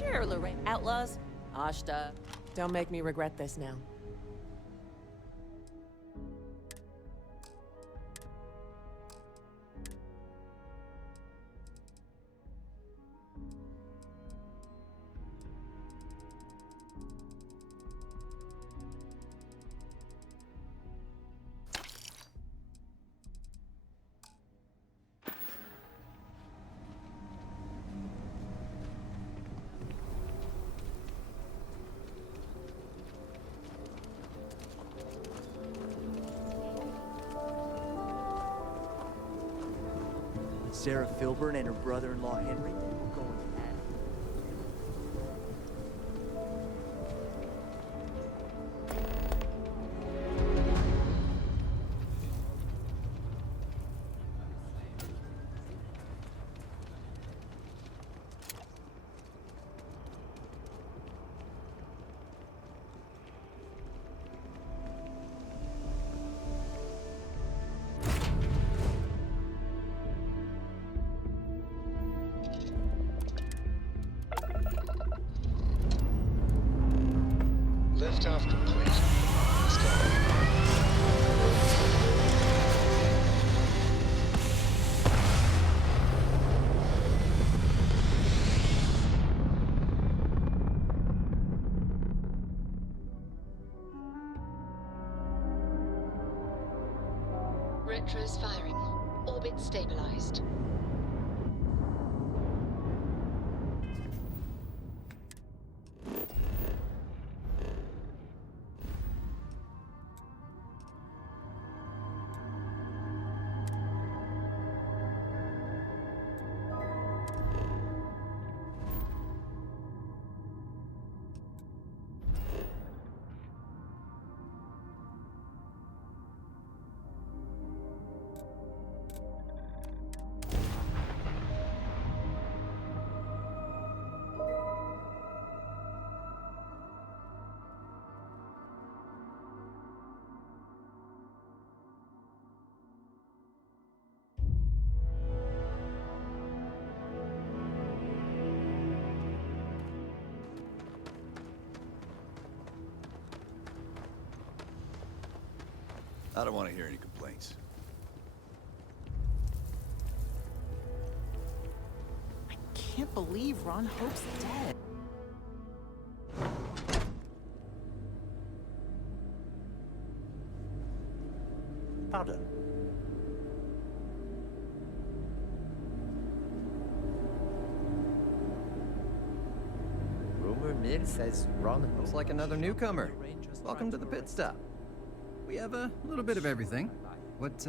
Sure, Lorraine. Outlaws? Ashta. Don't make me regret this now. Sarah Filburn and her brother-in-law Henry were going at it. Liftoff complete. Let's go. Retros firing. Orbit stabilized. I don't want to hear any complaints. I can't believe Ron Hope's dead. Pardon. Rumor mill says Ron looks like another newcomer. Welcome to the pit stop. We have a little bit of everything. What,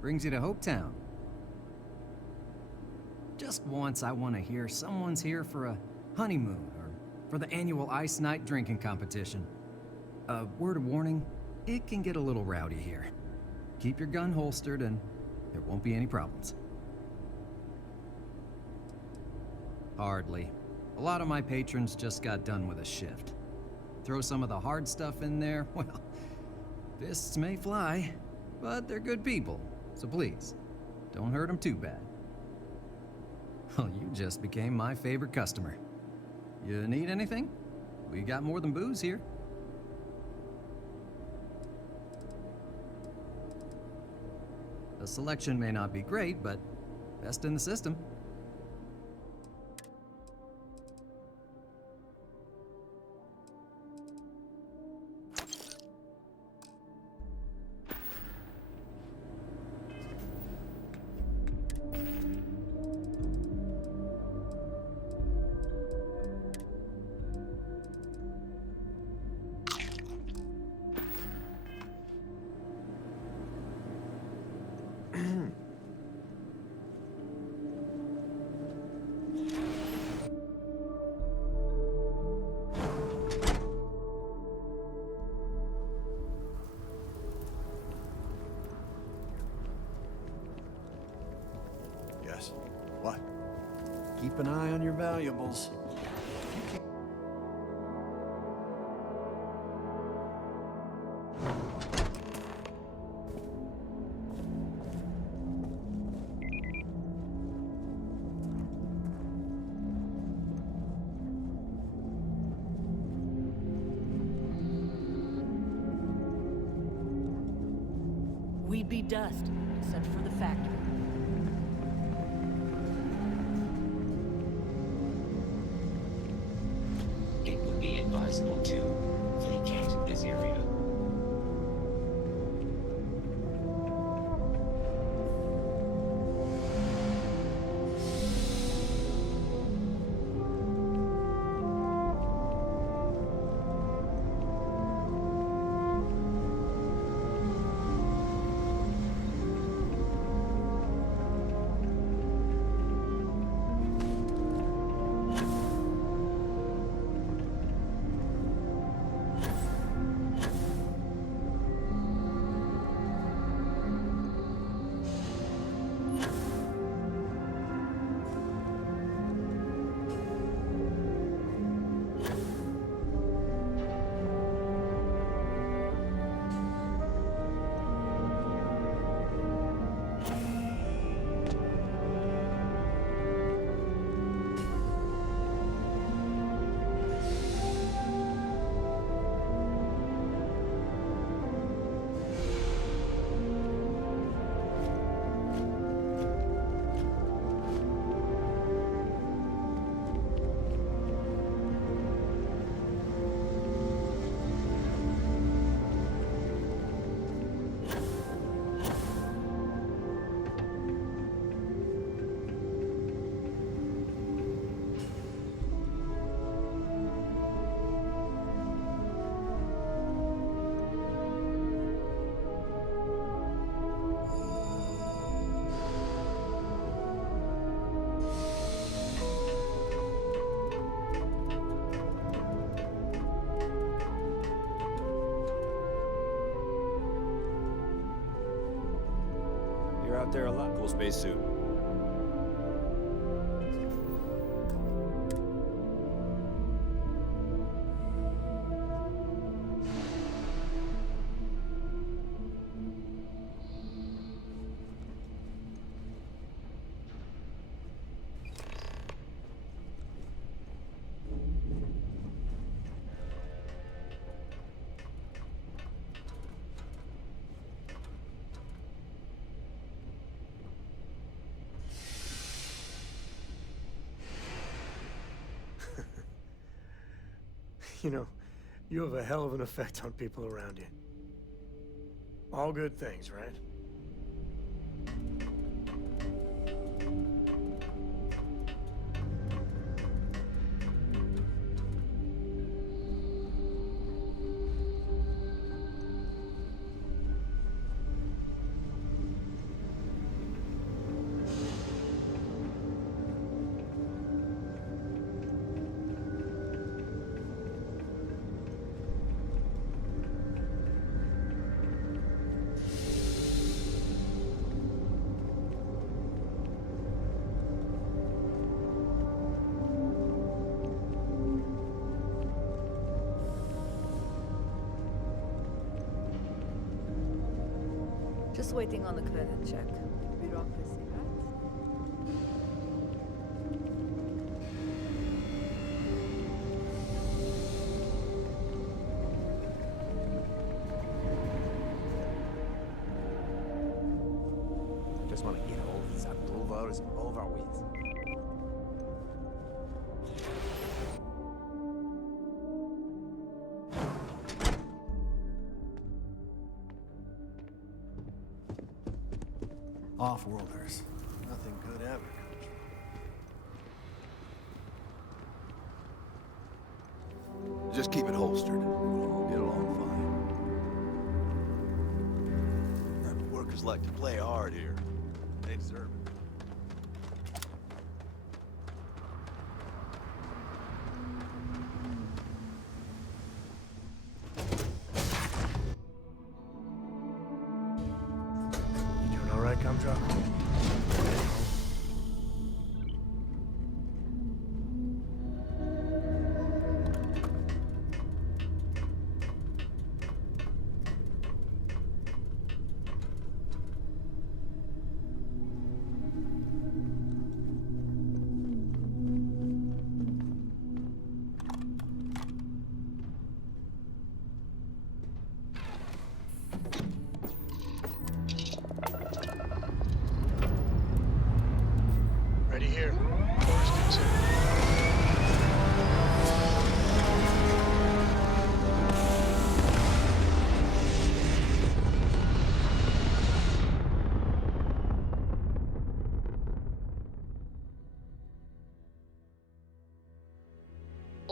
brings you to Hopetown? Just once I want to hear someone's here for a honeymoon or for the annual ice night drinking competition. A word of warning, it can get a little rowdy here. Keep your gun holstered and there won't be any problems. Hardly. A lot of my patrons just got done with a shift. Throw some of the hard stuff in there, well, fists may fly, but they're good people, so please, don't hurt them too bad. Well, you just became my favorite customer. You need anything? We got more than booze here. The selection may not be great, but best in the system. Yes. What? Keep an eye on your valuables. we'd be dust, except for the factory. It would be advisable to vacate this area. You're out there a lot. Cool spacesuit. You know, you have a hell of an effect on people around you. All good things, right? Just waiting on the credit check. Bureaucracy, right? Just want to get all these approvals over with. Off-worlders. Nothing good ever comes from. Just keep it holstered. We'll get along fine. Workers like to play hard here. They deserve it. You doing all right, Gumdrop?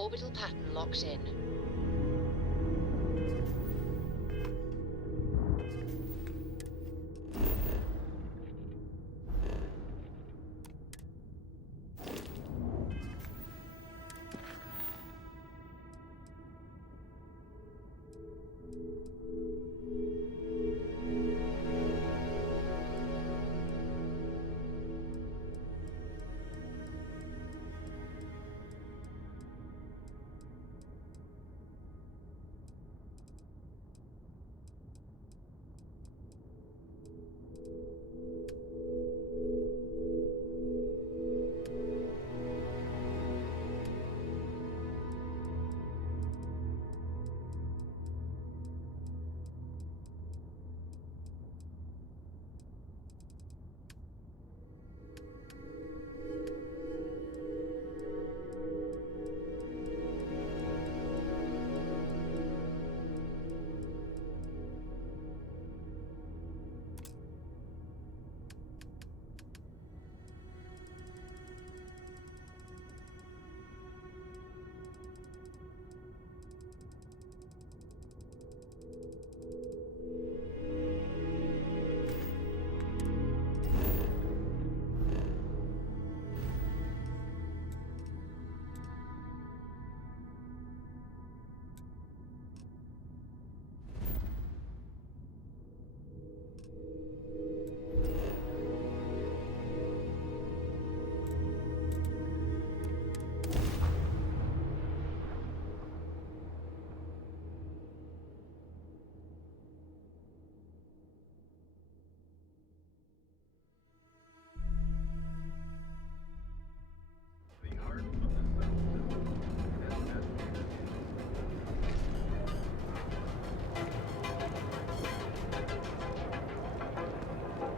Orbital pattern locked in.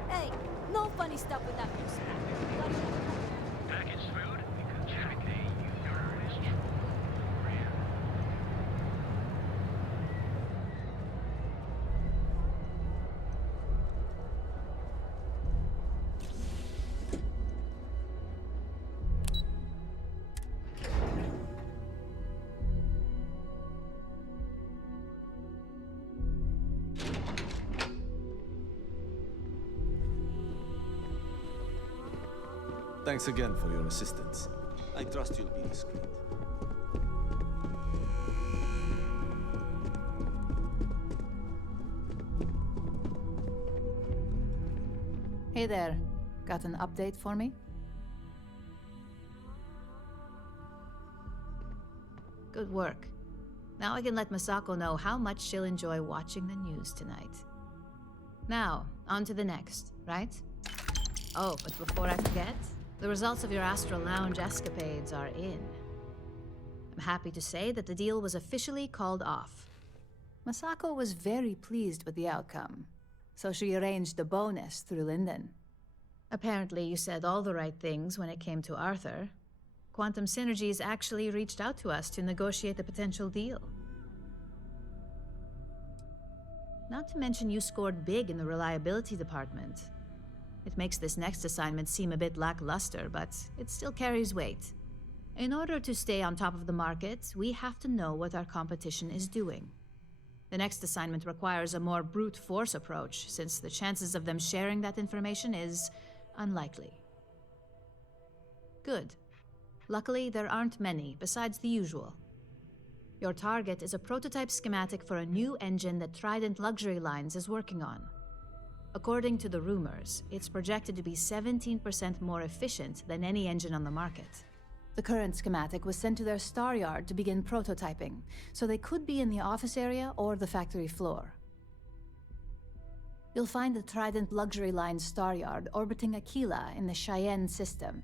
Hey, no funny stuff with that music. Package food? Jack, you're is true. Thanks again for your assistance. I trust you'll be discreet. Hey there. Got an update for me? Good work. Now I can let Masako know how much she'll enjoy watching the news tonight. Now, on to the next, right? Oh, but before I forget, the results of your Astral Lounge escapades are in. I'm happy to say that the deal was officially called off. Masako was very pleased with the outcome, so she arranged a bonus through Linden. Apparently, you said all the right things when it came to Arthur. Quantum Synergies actually reached out to us to negotiate a potential deal. Not to mention you scored big in the reliability department. It makes this next assignment seem a bit lackluster, but it still carries weight. In order to stay on top of the market, we have to know what our competition is doing. The next assignment requires a more brute force approach, since the chances of them sharing that information is unlikely. Good. Luckily, there aren't many, besides the usual. Your target is a prototype schematic for a new engine that Trident Luxury Lines is working on. According to the rumors, it's projected to be 17% more efficient than any engine on the market. The current schematic was sent to their star yard to begin prototyping, so they could be in the office area or the factory floor. You'll find the Trident Luxury Line star yard orbiting Aquila in the Cheyenne system.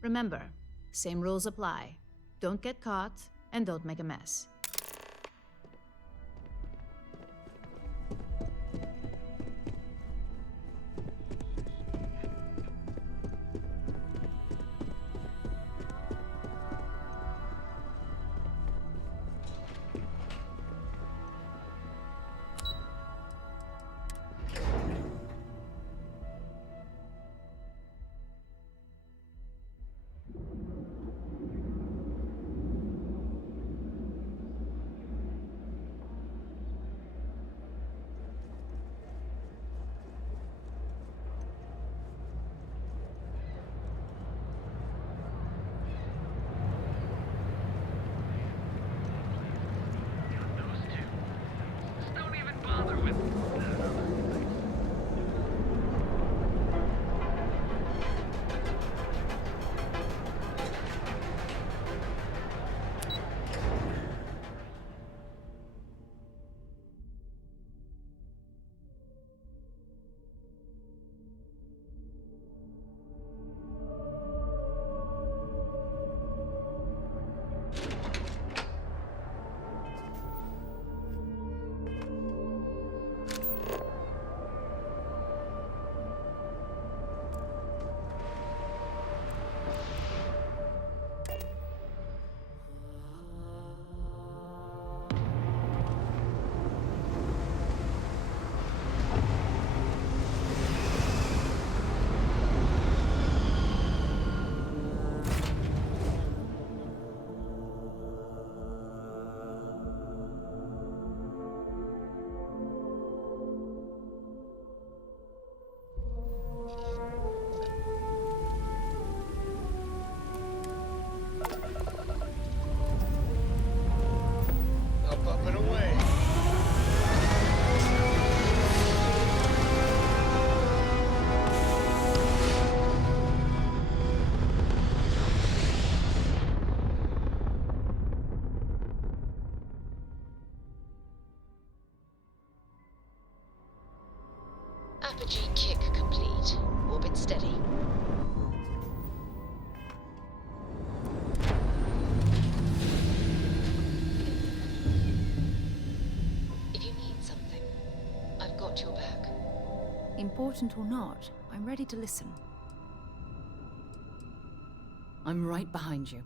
Remember, same rules apply. Don't get caught, and don't make a mess. Hold steady. If you need something, I've got your back. Important or not, I'm ready to listen. I'm right behind you.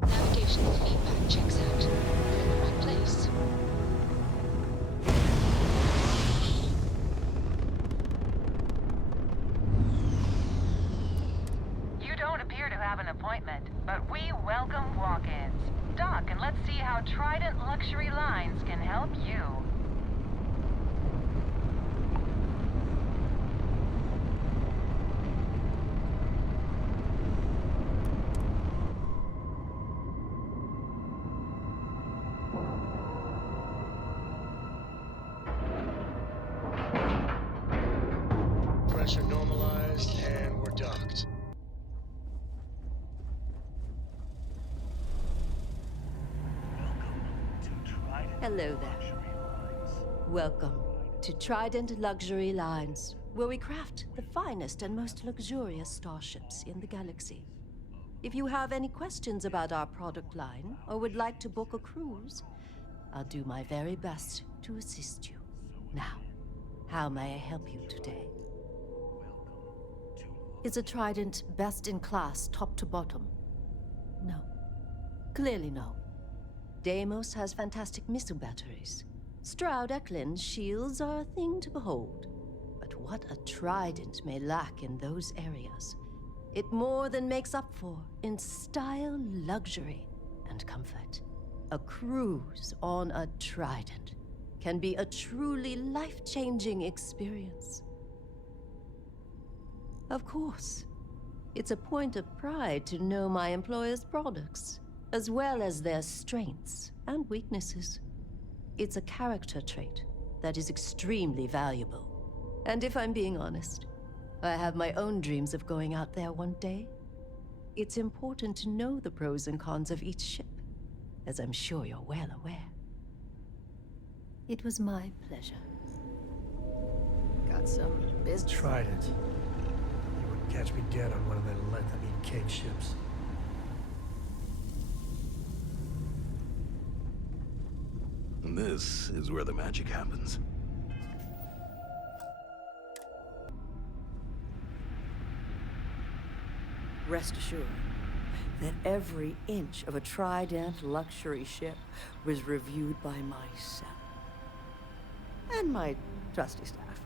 Navigational feedback checks out. We're in the right place. You don't appear to have an appointment, but we welcome walk-ins. Dock and let's see how Trident Luxury Lines can help you. Pressure normalized, and we're docked. Hello there. Welcome to Trident Luxury Lines, where we craft the finest and most luxurious starships in the galaxy. If you have any questions about our product line or would like to book a cruise, I'll do my very best to assist you. Now, how may I help you today? Is a Trident best in class, top to bottom? No. Clearly no. Deimos has fantastic missile batteries. Stroud Eklund's shields are a thing to behold. But what a Trident may lack in those areas, it more than makes up for in style, luxury, and comfort. A cruise on a Trident can be a truly life-changing experience. Of course, it's a point of pride to know my employer's products, as well as their strengths and weaknesses. It's a character trait that is extremely valuable. And if I'm being honest, I have my own dreams of going out there one day. It's important to know the pros and cons of each ship, as I'm sure you're well aware. It was my pleasure. Got some business. Trident. You wouldn't catch me dead on one of them let-them-eat cake ships. And this is where the magic happens. Rest assured that every inch of a Trident luxury ship was reviewed by myself. And my trusty staff,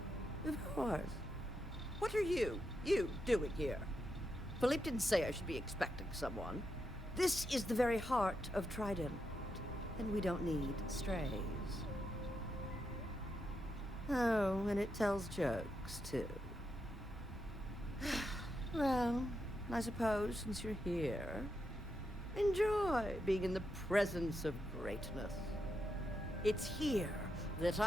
of course. What are you doing here? Philippe didn't say I should be expecting someone. This is the very heart of Trident, and we don't need strays. Oh, and it tells jokes, too. Well, I suppose since you're here, enjoy being in the presence of greatness. It's here that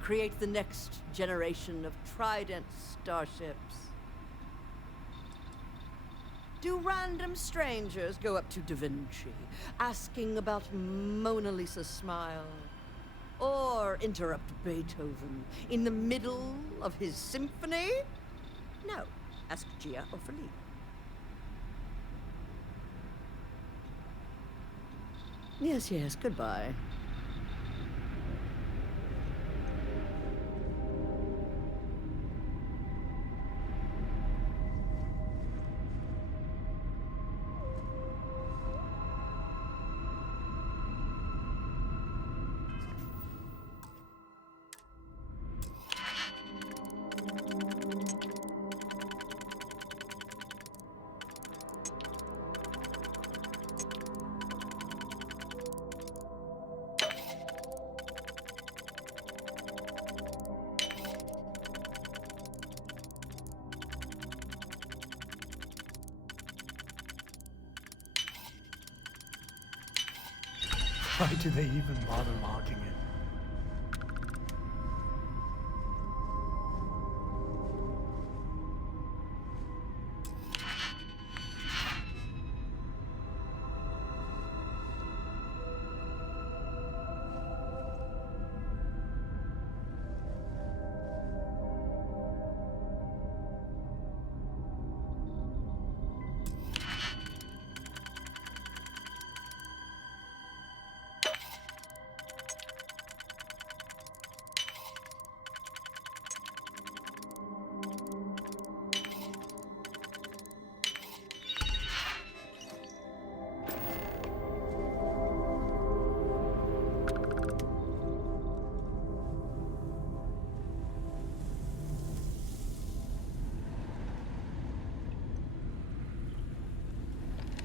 create the next generation of Trident starships. Do random strangers go up to Da Vinci, asking about Mona Lisa's smile? Or interrupt Beethoven in the middle of his symphony? No. Ask Gia or Philippe. Yes, goodbye. Why do they even bother locking it?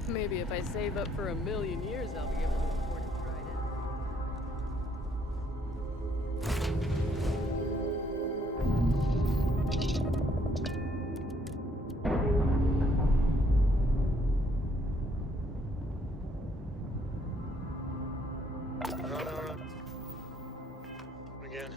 Maybe if I save up for 1,000,000 years, I'll be able to afford a trident. Run. Again.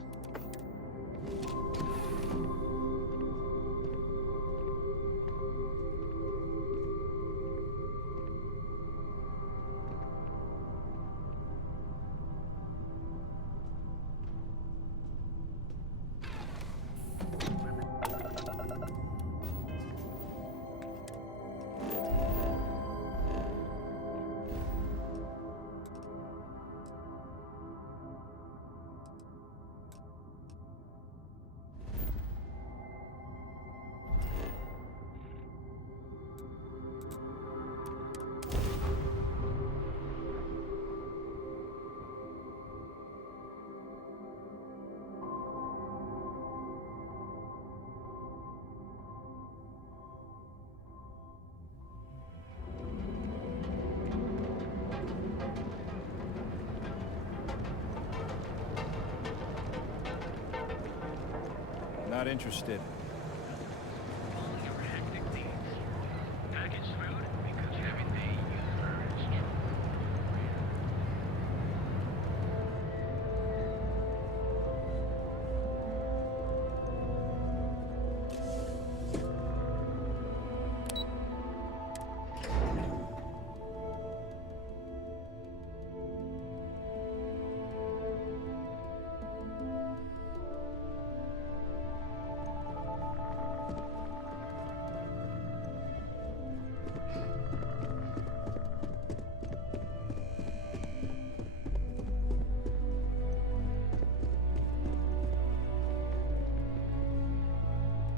Not interested.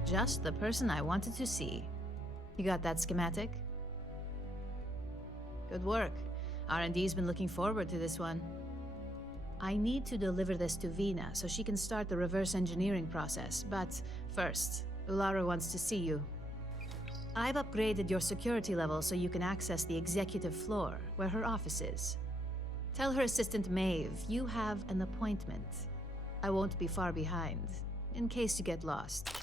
Just the person I wanted to see. You got that schematic? Good work. R&D's been looking forward to this one. I need to deliver this to Vina so she can start the reverse engineering process, but first, Ulara wants to see you. I've upgraded your security level so you can access the executive floor, where her office is. Tell her assistant Maeve you have an appointment. I won't be far behind, in case you get lost.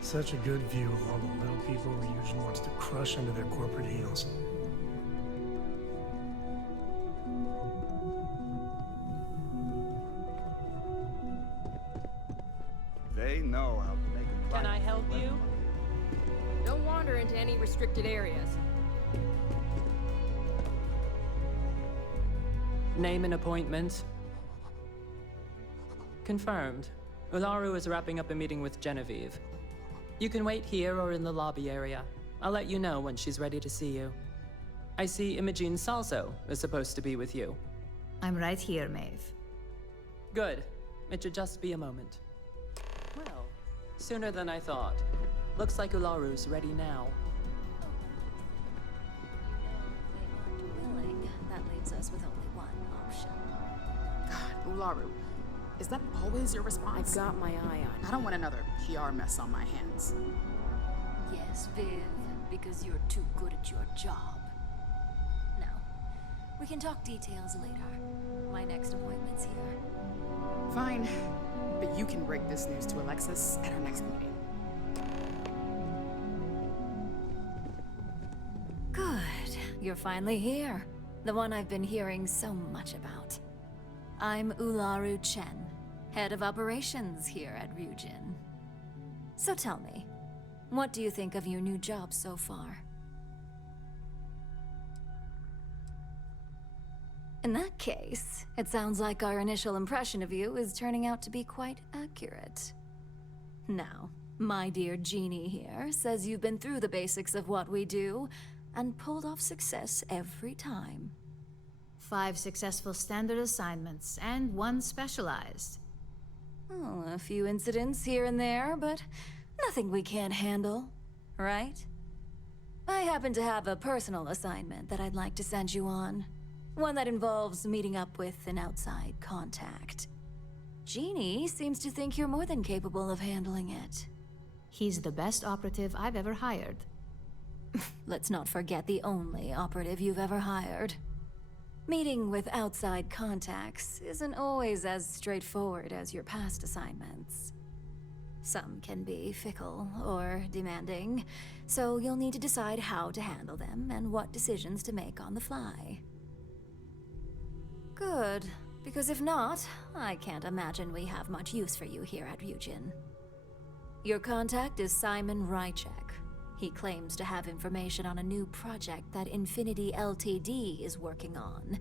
Such a good view of all the little people who usually wants to crush under their corporate heels. They know how to make a Can I help you? Don't wander into any restricted areas. Name and appointment. Confirmed. Ularu is wrapping up a meeting with Genevieve. You can wait here or in the lobby area. I'll let you know when she's ready to see you. I see Imogene Salso is supposed to be with you. I'm right here, Maeve. Good. It should just be a moment. Well, sooner than I thought. Looks like Ularu's ready now. leaves us with only one option. God, Ularu, is that always your response? I've got my eye on I don't want another PR mess on my hands. Yes, Viv, because you're too good at your job. Now, we can talk details later. My next appointment's here. Fine, but you can break this news to Alexis at our next meeting. Good. You're finally here. The one I've been hearing so much about. I'm Ularu Chen, head of operations here at Ryujin. So tell me, what do you think of your new job so far? In that case, it sounds like our initial impression of you is turning out to be quite accurate. Now, my dear Jeannie here says you've been through the basics of what we do and pulled off success every time. 5 successful standard assignments and 1 specialized. Oh, a few incidents here and there, but nothing we can't handle, right? I happen to have a personal assignment that I'd like to send you on. One that involves meeting up with an outside contact. Jeannie seems to think you're more than capable of handling it. He's the best operative I've ever hired. Let's not forget the only operative you've ever hired. Meeting with outside contacts isn't always as straightforward as your past assignments. Some can be fickle or demanding, so you'll need to decide how to handle them and what decisions to make on the fly. Good, because if not, I can't imagine we have much use for you here at Ryujin. Your contact is Simon Rychek. He claims to have information on a new project that Infinity Ltd. Is working on.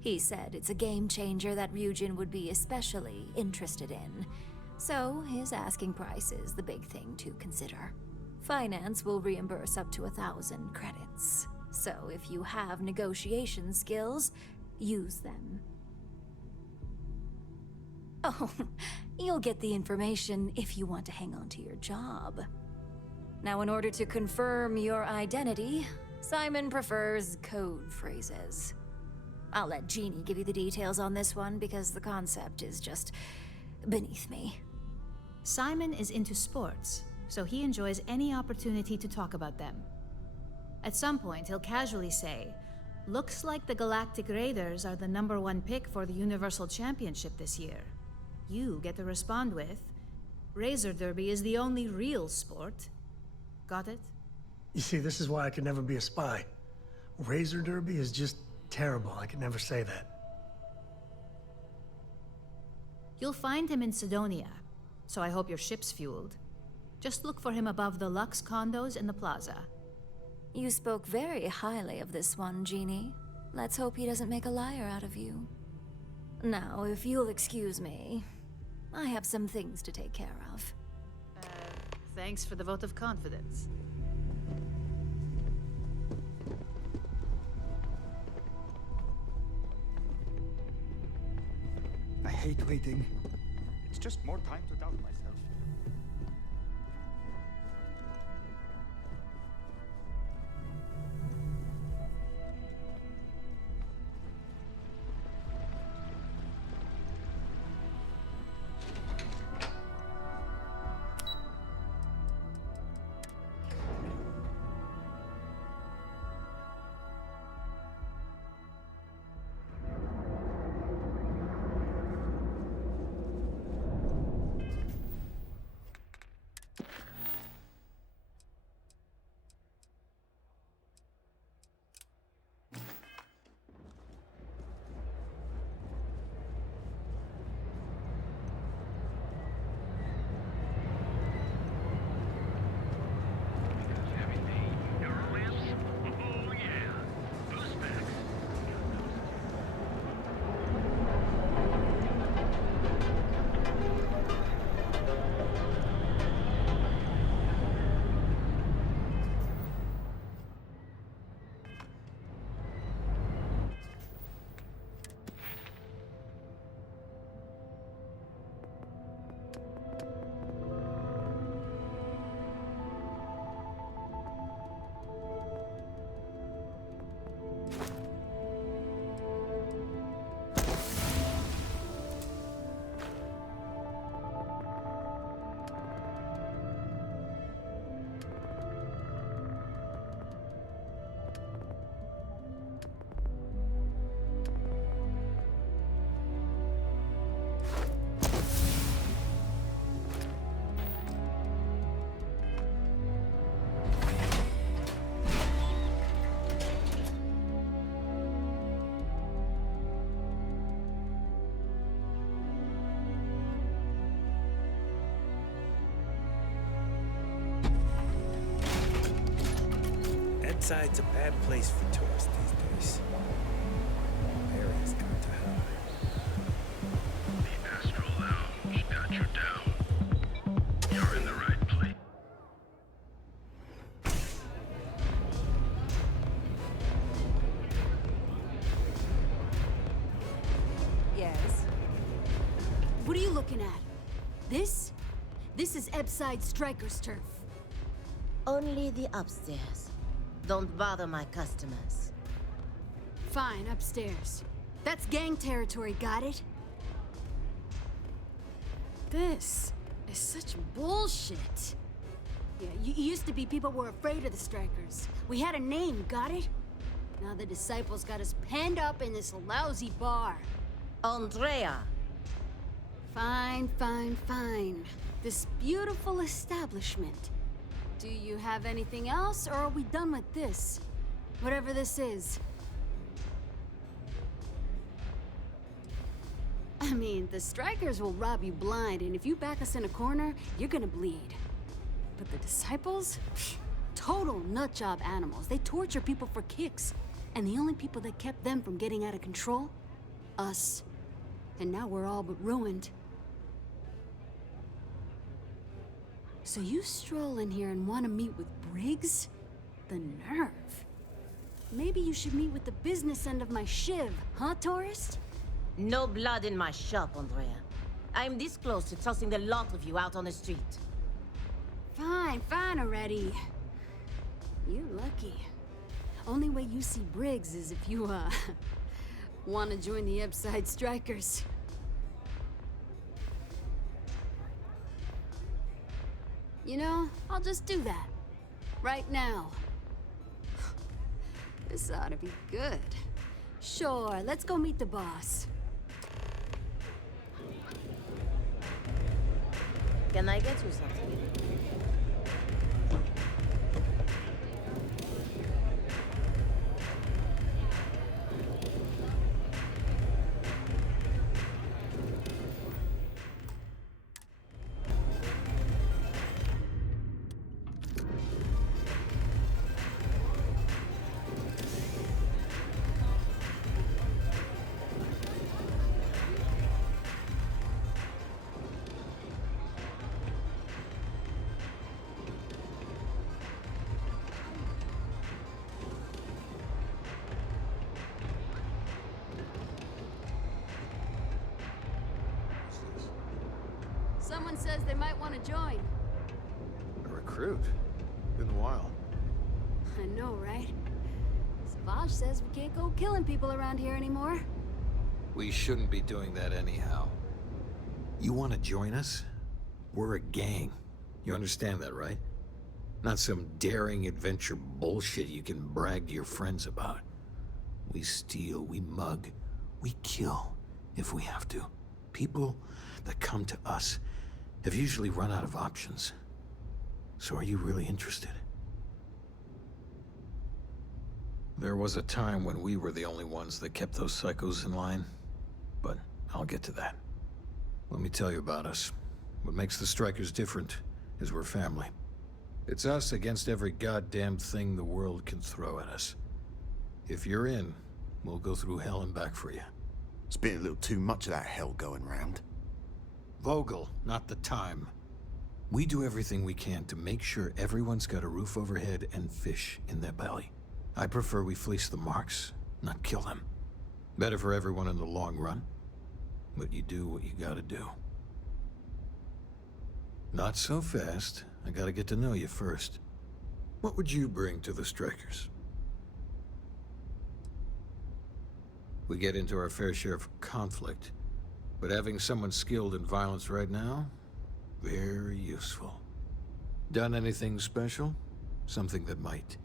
He said it's a game changer that Ryujin would be especially interested in, so his asking price is the big thing to consider. Finance will reimburse up to 1,000 credits, so if you have negotiation skills, use them. Oh, you'll get the information if you want to hang on to your job. Now, in order to confirm your identity, Simon prefers code phrases. I'll let Jeannie give you the details on this one because the concept is just beneath me. Simon is into sports, so he enjoys any opportunity to talk about them. At some point, he'll casually say, "Looks like the Galactic Raiders are the #1 pick for the Universal Championship this year." You get to respond with, "Razor Derby is the only real sport." Got it? You see, this is why I could never be a spy. Razor Derby is just terrible. I could never say that. You'll find him in Sidonia, so I hope your ship's fueled. Just look for him above the Lux condos in the plaza. You spoke very highly of this one, Jeannie. Let's hope he doesn't make a liar out of you. Now, if you'll excuse me, I have some things to take care of. Thanks for the vote of confidence. I hate waiting. It's just more time to doubt myself. Ebbside's a bad place for tourists these days. Area's gone to hell. The Astral Lounge got you down. You're in the right place. Yes. What are you looking at? This? This is Ebbside Striker's turf. Only the upstairs. Don't bother my customers. Fine, upstairs. That's gang territory, got it? This is such bullshit. Yeah, used to be people were afraid of the Strikers. We had a name, got it? Now the Disciples got us penned up in this lousy bar. Andrea! Fine, fine, fine. This beautiful establishment. Do you have anything else, or are we done with this? Whatever this is. I mean, the Strikers will rob you blind, and if you back us in a corner, you're gonna bleed. But the Disciples? Psh, total nutjob animals. They torture people for kicks. And the only people that kept them from getting out of control? Us. And now we're all but ruined. So you stroll in here and want to meet with Briggs? The nerve. Maybe you should meet with the business end of my shiv, huh, tourist? No blood in my shop, Andrea. I'm this close to tossing the lot of you out on the street. Fine, fine already. You're lucky. Only way you see Briggs is if you, want to join the Ebbside Strikers. You know, I'll just do that. Right now. This ought to be good. Sure, let's go meet the boss. Can I get you something? Someone says they might want to join. A recruit? Been a while. I know, right? Savage says we can't go killing people around here anymore. We shouldn't be doing that anyhow. You want to join us? We're a gang. You understand that, right? Not some daring adventure bullshit you can brag to your friends about. We steal, we mug, we kill, if we have to. People that come to us have usually run out of options. So are you really interested? There was a time when we were the only ones that kept those psychos in line, but I'll get to that. Let me tell you about us. What makes the Strikers different is we're family. It's us against every goddamn thing the world can throw at us. If you're in, we'll go through hell and back for you. It's been a little too much of that hell going round. Vogel, not the time. We do everything we can to make sure everyone's got a roof overhead and fish in their belly. I prefer we fleece the marks, not kill them. Better for everyone in the long run. But you do what you gotta do. Not so fast. I gotta get to know you first. What would you bring to the Strikers? We get into our fair share of conflict, but having someone skilled in violence right now, very useful. Done anything special? Something that might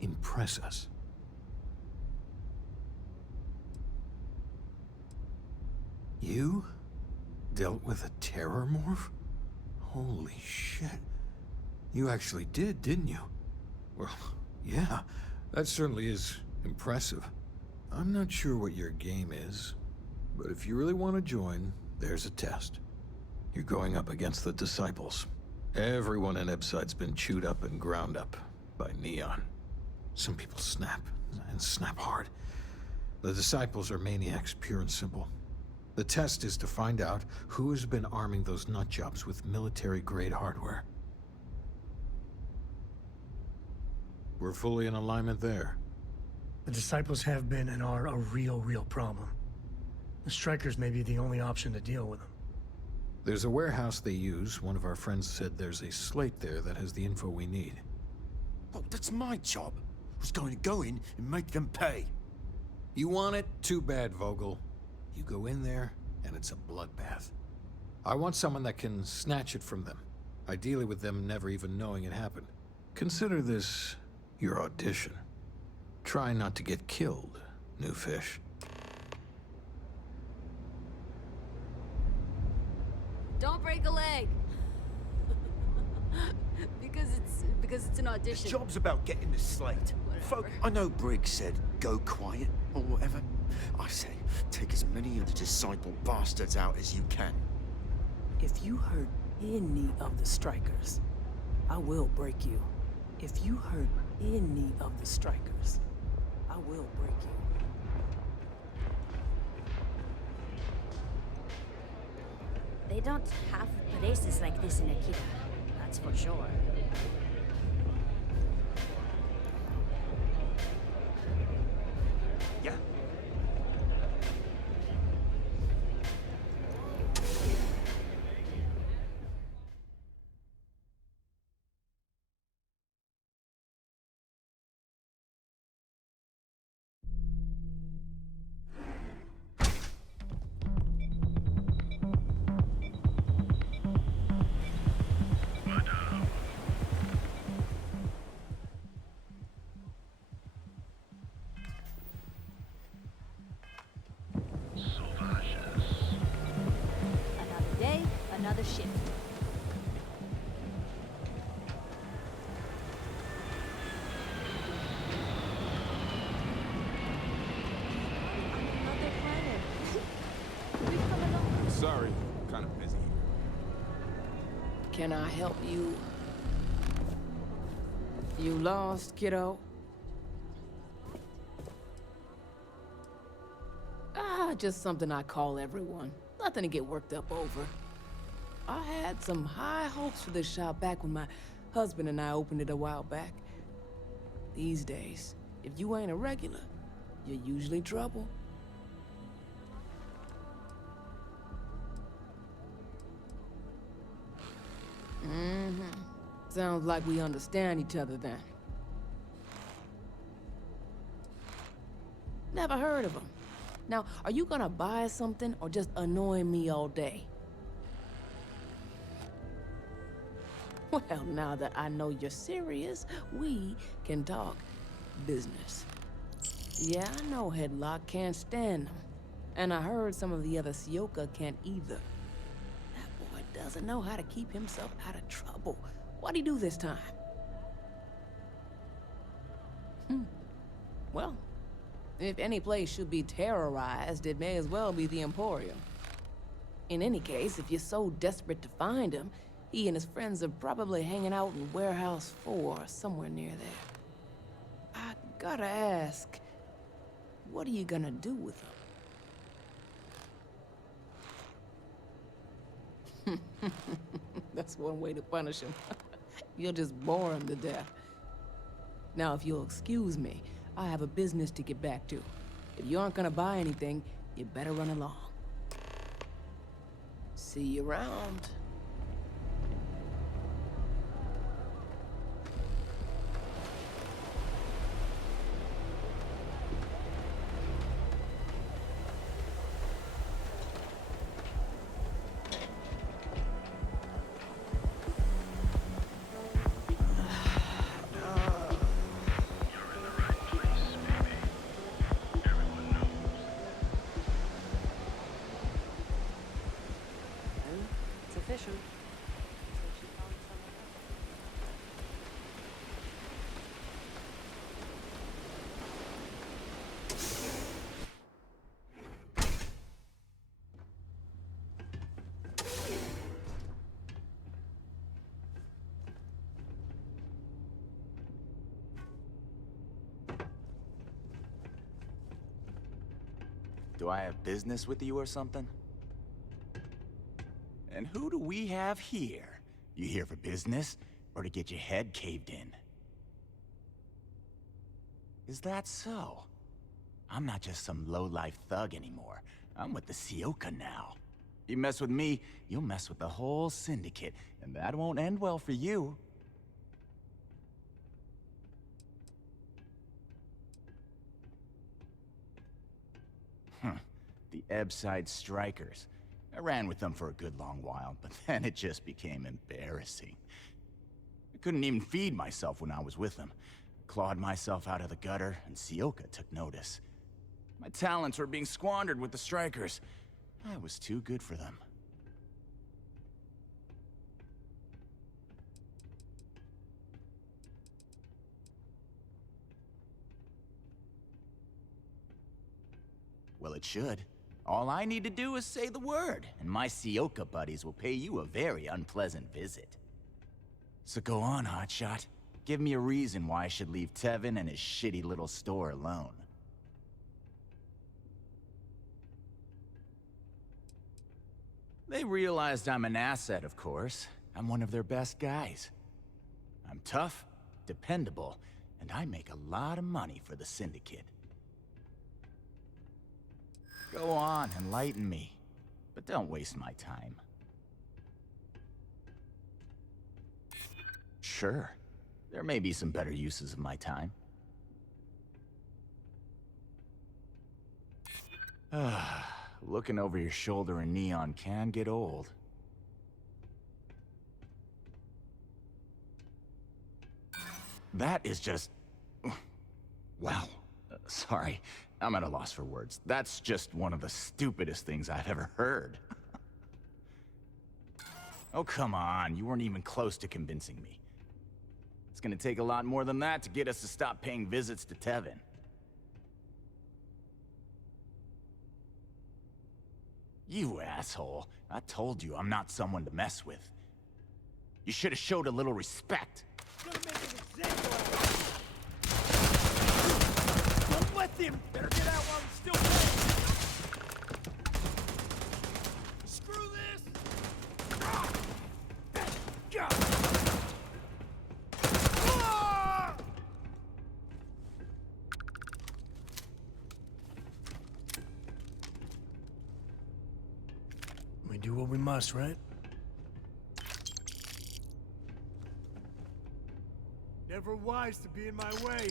impress us? You dealt with a terror morph? Holy shit. You actually did, didn't you? Well, yeah, that certainly is impressive. I'm not sure what your game is, but if you really want to join, there's a test. You're going up against the Disciples. Everyone in Ebbside's been chewed up and ground up by Neon. Some people snap, and snap hard. The disciples are maniacs, pure and simple. The test is to find out who has been arming those nutjobs with military-grade hardware. We're fully in alignment there. The disciples have been and are a real problem. The strikers may be the only option to deal with them. There's a warehouse they use. One of our friends said there's a slate there that has the info we need. Oh, that's my job. I was going to go in and make them pay. You want it? Too bad, Vogel. You go in there, and it's a bloodbath. I want someone that can snatch it from them. Ideally with them never even knowing it happened. Consider this your audition. Try not to get killed, new fish. Don't break a leg. because it's an audition. The job's about getting the slate. Folk, I know Briggs said go quiet or whatever. I say take as many of the disciple bastards out as you can. If you hurt any of the strikers, I will break you. If you hurt any of the strikers, I will break you. They don't have places like this in Akita, that's for sure. Yeah. Another day, another shift. Sorry, kind of busy. Can I help you? You lost, kiddo? Just something I call everyone. Nothing to get worked up over. I had some high hopes for this shop back when my husband and I opened it a while back. These days, if you ain't a regular, you're usually trouble. Sounds like we understand each other then. Never heard of them. Now, are you gonna buy something or just annoy me all day? Well, now that I know you're serious, we can talk business. Yeah, I know Headlock can't stand them. And I heard some of the other Sioka can't either. That boy doesn't know how to keep himself out of trouble. What'd he do this time? Well, if any place should be terrorized, it may as well be the Emporium. In any case, if you're so desperate to find him, he and his friends are probably hanging out in Warehouse 4, somewhere near there. I gotta ask, what are you gonna do with him? That's one way to punish him. You'll just bore him to death. Now, if you'll excuse me, I have a business to get back to. If you aren't gonna buy anything, you better run along. See you around. Do I have business with you or something? And who do we have here? You here for business, or to get your head caved in? Is that so? I'm not just some low-life thug anymore. I'm with the Sioka now. You mess with me, you'll mess with the whole syndicate, and that won't end well for you. The Ebbside Strikers. I ran with them for a good long while, but then it just became embarrassing. I couldn't even feed myself when I was with them. Clawed myself out of the gutter, and Sioka took notice. My talents were being squandered with the Strikers. I was too good for them. Well, it should. All I need to do is say the word, and my Sioka buddies will pay you a very unpleasant visit. So go on, Hotshot. Give me a reason why I should leave Tevin and his shitty little store alone. They realized I'm an asset, of course. I'm one of their best guys. I'm tough, dependable, and I make a lot of money for the Syndicate. Go on, enlighten me. But don't waste my time. Sure. There may be some better uses of my time. Looking over your shoulder in neon can get old. That is just... Wow. Sorry. I'm at a loss for words. That's just one of the stupidest things I've ever heard. Oh, come on. You weren't even close to convincing me. It's gonna take a lot more than that to get us to stop paying visits to Tevin. You asshole. I told you I'm not someone to mess with. You should have showed a little respect. Don't let them! Better get out while I'm still playing! Screw this! We do what we must, right? Never wise to be in my way.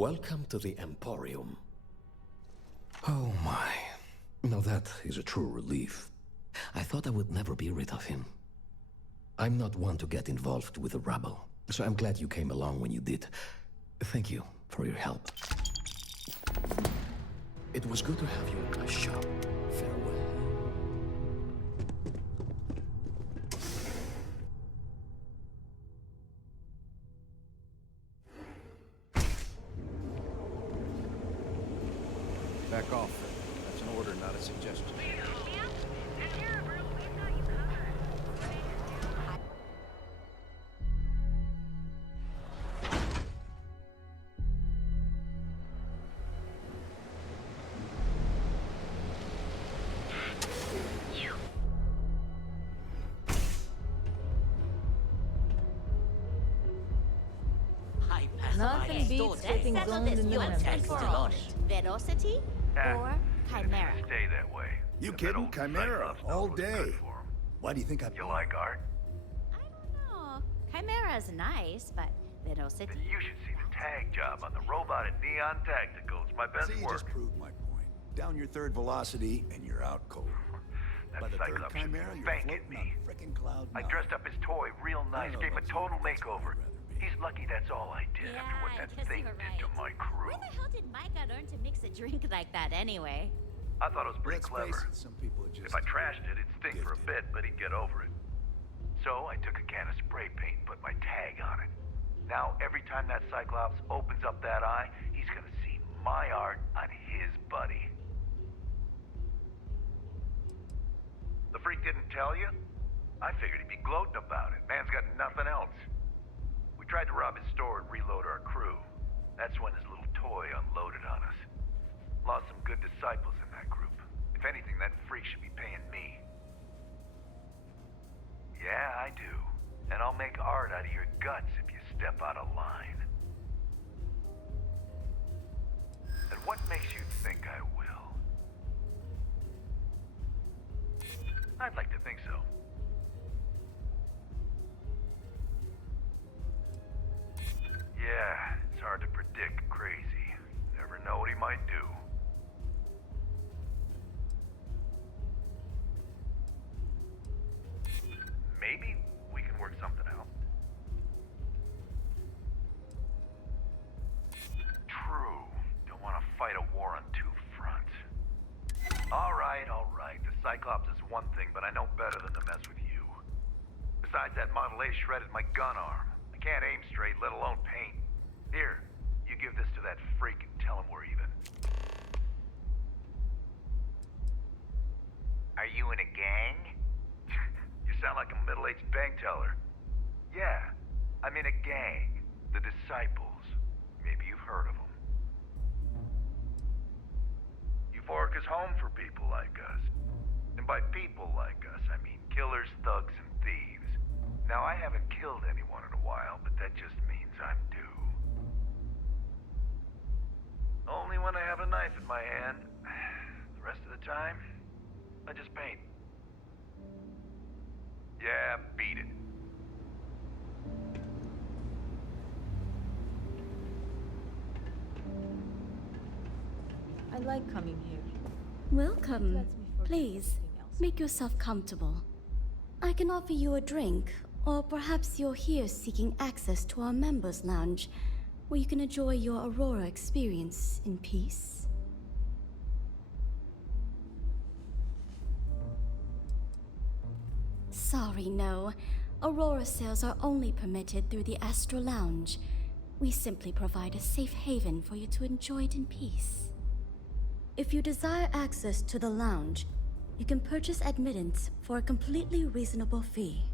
Welcome to the Emporium. Oh my. Now that is a true relief. I thought I would never be rid of him. I'm not one to get involved with the rabble, so I'm glad you came along when you did. Thank you for your help. It was good to have you in my shop. Farewell. Back off. That's an order, not a suggestion. Nothing beats getting zoned in the memory. Velocity or Chimera? Stay that way. You kidding? Chimera, all day. Why do you think I... You like art? Oh, Chimera is nice, but Velocity... Then you should see the tag job on the robot at Neon Tactical. It's my best See, you work. just proved my point. Down your third velocity, and you're out cold. That By the third Cyclops should be Chimera, you're thanking floating me. on frickin' cloud I nine. dressed up his toy real nice, gave him a total makeover. He's lucky that's all I did after what that thing did to my crew. Where the hell did Micah learn to mix a drink like that anyway? I thought it was pretty Let's clever. face it, some people are just... If I trashed it, it'd stink for a bit, but he'd get over it. So I took a can of spray paint and put my tag on it. Now, every time that Cyclops opens up that eye, he's gonna see my art on his buddy. The freak didn't tell you? I figured he'd be gloating about it. Man's got nothing else. We tried to rob his store and reload our crew. That's when his little toy unloaded on us. Lost some good disciples in that group. If anything, that freak should be paying me. Yeah, I do. And I'll make art out of your guts if you step out of line. And what makes you think I will? I'd like to think so. Yeah, it's hard to predict crazy. Never know what he might do. Maybe we can work something out. True. Don't want to fight a war on two fronts. All right, all right. The Cyclops is one thing, but I know better than to mess with you. Besides, that Model A shredded my gun arm. I can't aim straight, let alone paint. Here, you give this to that freak and tell him we're even. Are you in a gang? You sound like a middle-aged bank teller. Yeah, I'm in a gang. The Disciples. Maybe you've heard of them. Euphoric is home for people like us. And by people like us, I mean killers, thugs, and thieves. Now, I haven't killed anyone in a while, but that just means I'm due. Only when I have a knife in my hand. The rest of the time, I just paint. Yeah, beat it. I like coming here. Welcome. Please, make yourself comfortable. I can offer you a drink, or perhaps you're here seeking access to our members' lounge, where you can enjoy your Aurora experience in peace. Sorry, no. Aurora sales are only permitted through the Astral Lounge. We simply provide a safe haven for you to enjoy it in peace. If you desire access to the lounge, you can purchase admittance for a completely reasonable fee.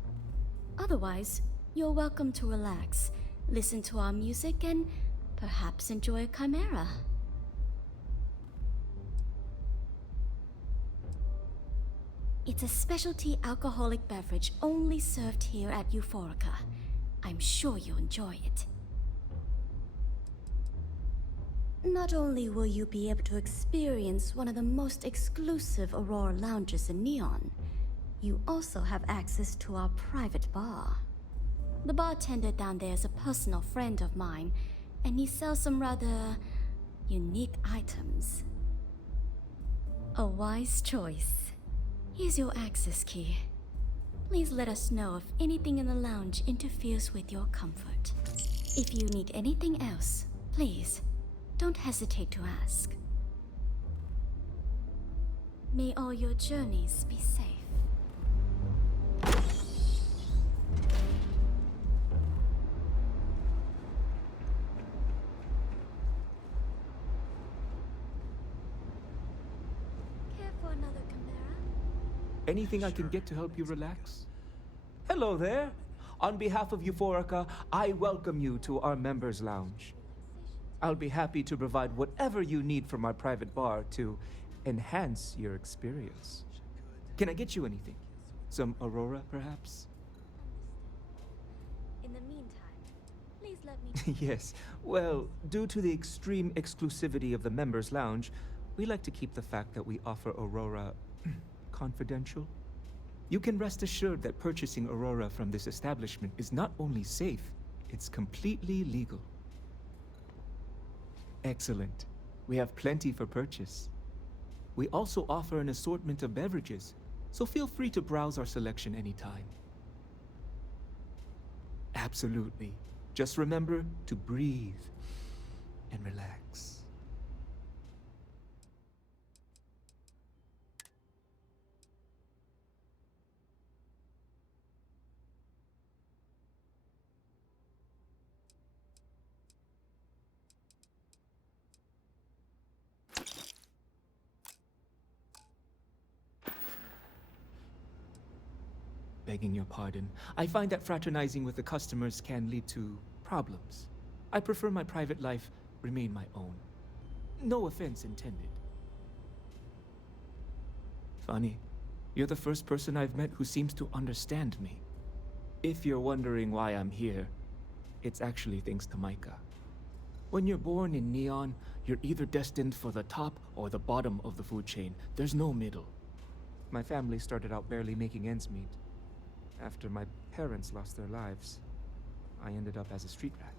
Otherwise, you're welcome to relax, listen to our music, and perhaps enjoy a chimera. It's a specialty alcoholic beverage only served here at Euphorica. I'm sure you'll enjoy it. Not only will you be able to experience one of the most exclusive Aurora lounges in Neon, you also have access to our private bar. The bartender down there is a personal friend of mine, and he sells some rather unique items. A wise choice. Here's your access key. Please let us know if anything in the lounge interferes with your comfort. If you need anything else, please, don't hesitate to ask. May all your journeys be safe. Care for another Chimera? Anything I can get to help you relax? Hello there. On behalf of Euphorica, I welcome you to our members' lounge. I'll be happy to provide whatever you need from our private bar to enhance your experience. Can I get you anything? Some Aurora, perhaps? In the meantime, please let me... Yes. Well, due to the extreme exclusivity of the members' lounge, we like to keep the fact that we offer Aurora confidential. You can rest assured that purchasing Aurora from this establishment is not only safe, it's completely legal. Excellent. We have plenty for purchase. We also offer an assortment of beverages, so feel free to browse our selection anytime. Absolutely. Just remember to breathe and relax. Begging your pardon, I find that fraternizing with the customers can lead to problems. I prefer my private life remain my own. No offense intended. Funny, you're the first person I've met who seems to understand me. If you're wondering why I'm here, it's actually thanks to Micah. When you're born in Neon, you're either destined for the top or the bottom of the food chain. There's no middle. My family started out barely making ends meet. After my parents lost their lives, I ended up as a street rat.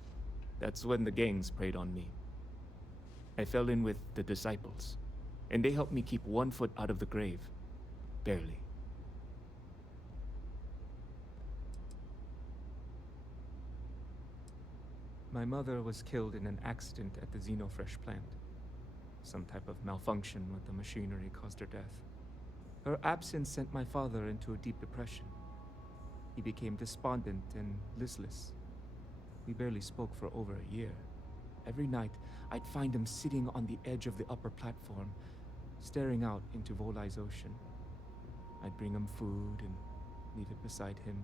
That's when the gangs preyed on me. I fell in with the disciples, and they helped me keep one foot out of the grave. Barely. My mother was killed in an accident at the Xenofresh plant. Some type of malfunction with the machinery caused her death. Her absence sent my father into a deep depression. He became despondent and listless. We barely spoke for over a year. Every night, I'd find him sitting on the edge of the upper platform, staring out into Volai's ocean. I'd bring him food and leave it beside him.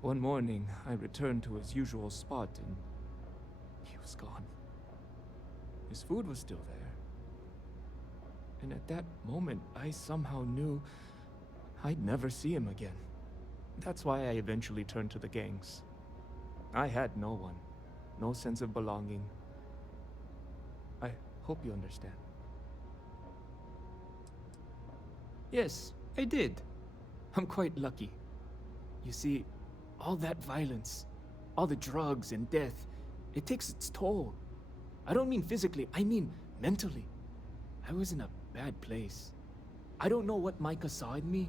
One morning, I returned to his usual spot and he was gone. His food was still there. And at that moment, I somehow knew I'd never see him again. That's why I eventually turned to the gangs. I had no one, no sense of belonging. I hope you understand. Yes, I did. I'm quite lucky. You see, all that violence, all the drugs and death, it takes its toll. I don't mean physically, I mean mentally. I was in a bad place. I don't know what Micah saw in me,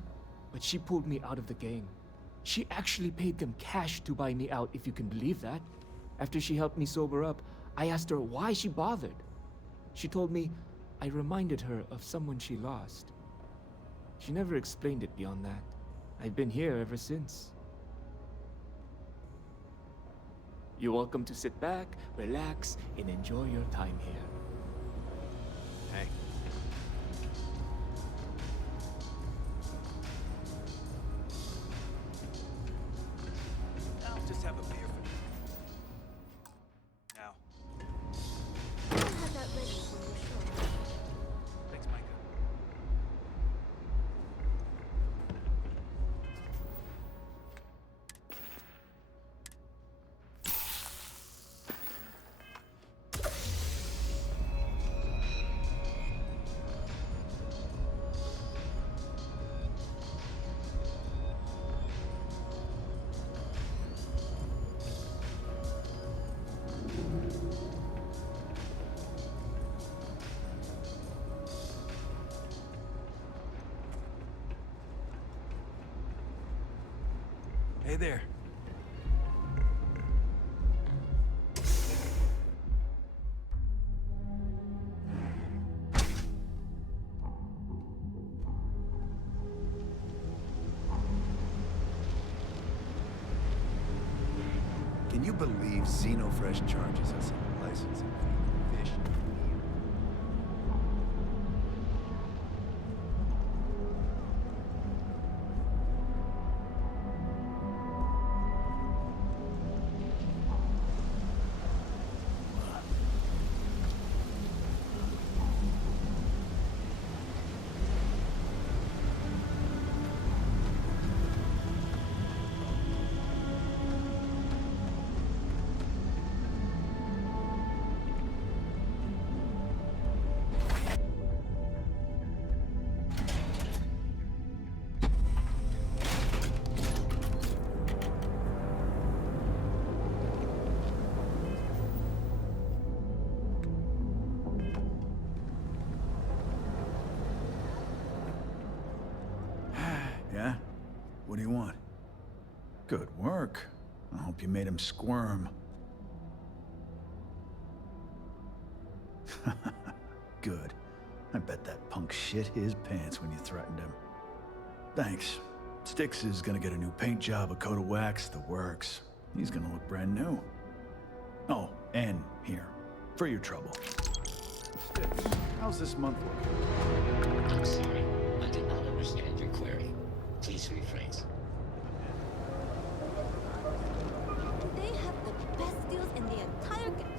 but she pulled me out of the gang. She actually paid them cash to buy me out, if you can believe that. After she helped me sober up, I asked her why she bothered. She told me I reminded her of someone she lost. She never explained it beyond that. I've been here ever since. You're welcome to sit back, relax, and enjoy your time here. Hey. I'll just have a beer for you. Now. I'll have that ready when we're sure. Thanks, Micah. Hey there. Can you believe Xenofresh charges us a licensing fee for fish? Yeah? What do you want? Good work. I hope you made him squirm. Good. I bet that punk shit his pants when you threatened him. Thanks. Styx is gonna get a new paint job, a coat of wax, the works. He's gonna look brand new. Oh, and here, for your trouble. Styx, how's this month looking? I'm sorry. I did not understand your query. Please rephrase. They have the best deals in the entire galaxy.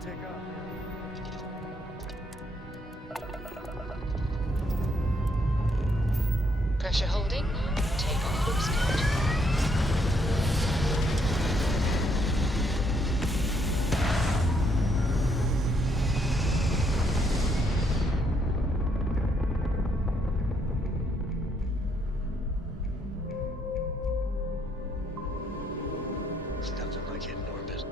Take off. Pressure holding. Takeoff looks good. There's nothing like hitting orbit.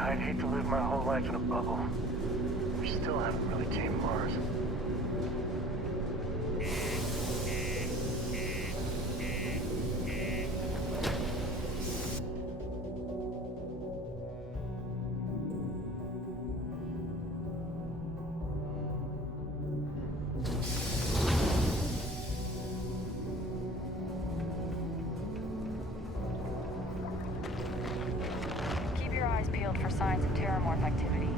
I'd hate to live my whole life in a bubble. We still haven't really tamed Mars. Keep your eyes peeled for signs of terramorph activity.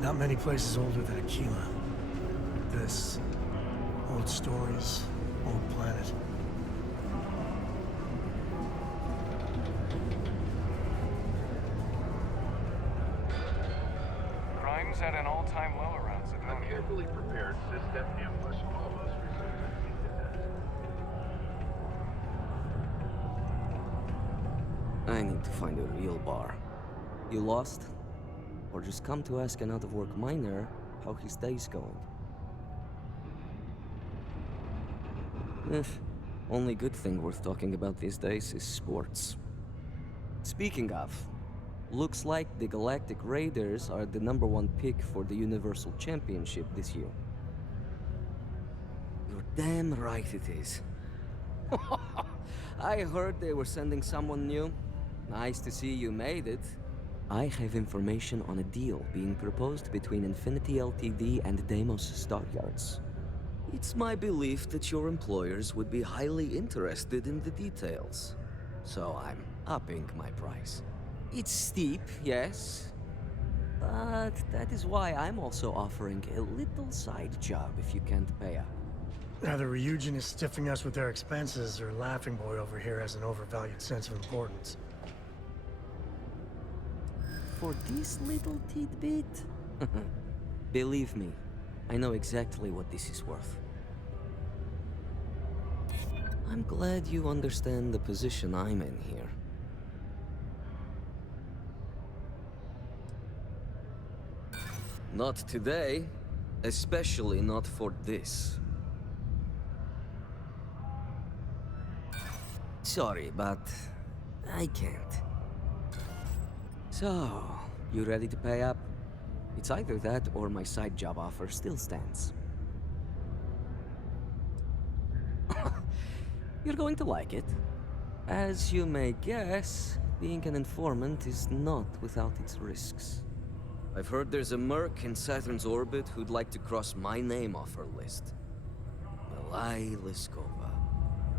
Not many places older than Aquila. This. Old stories, old planet. is at an all-time low around civilians. A carefully prepared system ambush almost resulted in death. I need to find a real bar. You lost? Or just come to ask an out-of-work miner how his day's going? Only good thing worth talking about these days is sports. Speaking of, looks like the Galactic Raiders are the #1 pick for the Universal Championship this year. You're damn right it is. I heard they were sending someone new. Nice to see you made it. I have information on a deal being proposed between Infinity Ltd and Deimos Stockyards. It's my belief that your employers would be highly interested in the details. So I'm upping my price. It's steep, yes, but that is why I'm also offering a little side job if you can't pay up. Either Ryujin is stiffing us with their expenses, or Laughing Boy over here has an overvalued sense of importance. For this little tidbit? Believe me, I know exactly what this is worth. I'm glad you understand the position I'm in here. Not today, especially not for this. Sorry, but I can't. So, you ready to pay up? It's either that or my side job offer still stands. You're going to like it. As you may guess, being an informant is not without its risks. I've heard there's a merc in Saturn's orbit who'd like to cross my name off her list. Malai Liskova.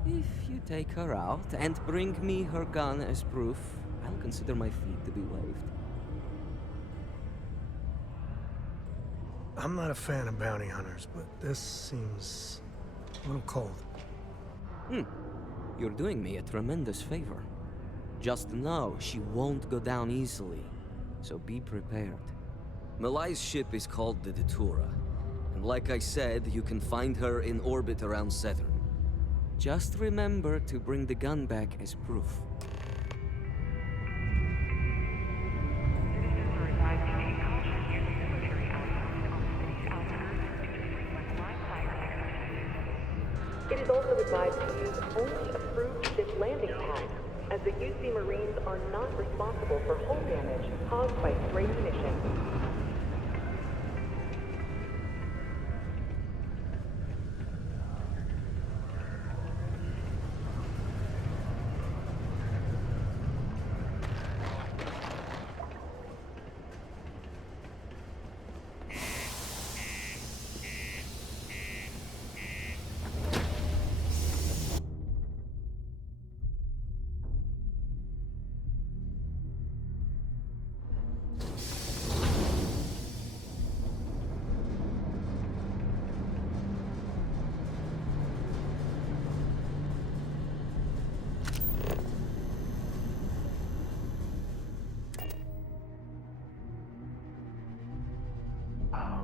If you take her out and bring me her gun as proof, I'll consider my fee to be waived. I'm not a fan of bounty hunters, but this seems a little cold. You're doing me a tremendous favor. Just know she won't go down easily, so be prepared. Malai's ship is called the Datura, and like I said, you can find her in orbit around Saturn. Just remember to bring the gun back as proof. It is also advised to use only approved ship landing pads, as the UC Marines are not responsible for hull damage caused by stray munitions.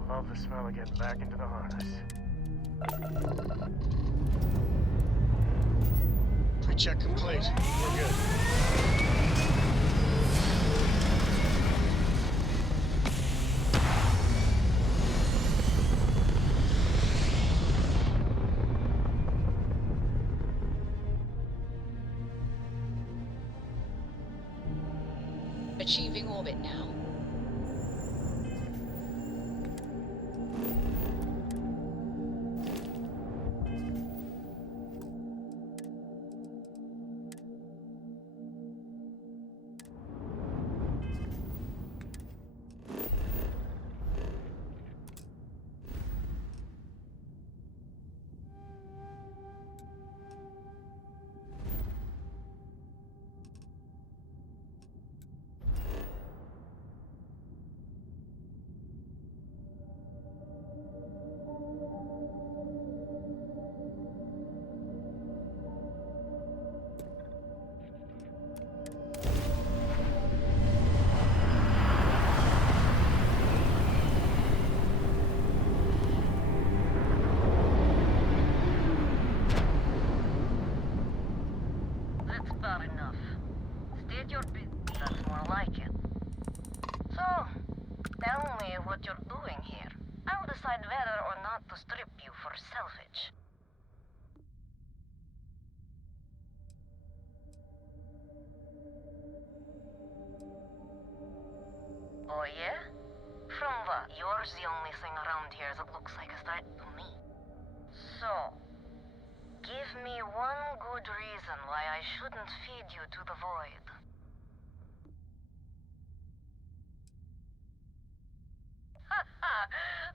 Love the smell of getting back into the harness. Pre-check complete. We're good. Achieving orbit now. Fair enough. State your business, that's more like it. So, tell me what you're doing here. I'll decide whether or not to strip you for salvage. Oh yeah? From what? Yours the only thing around here that looks like a threat to me. So, give me one good reason why I shouldn't feed you to the void.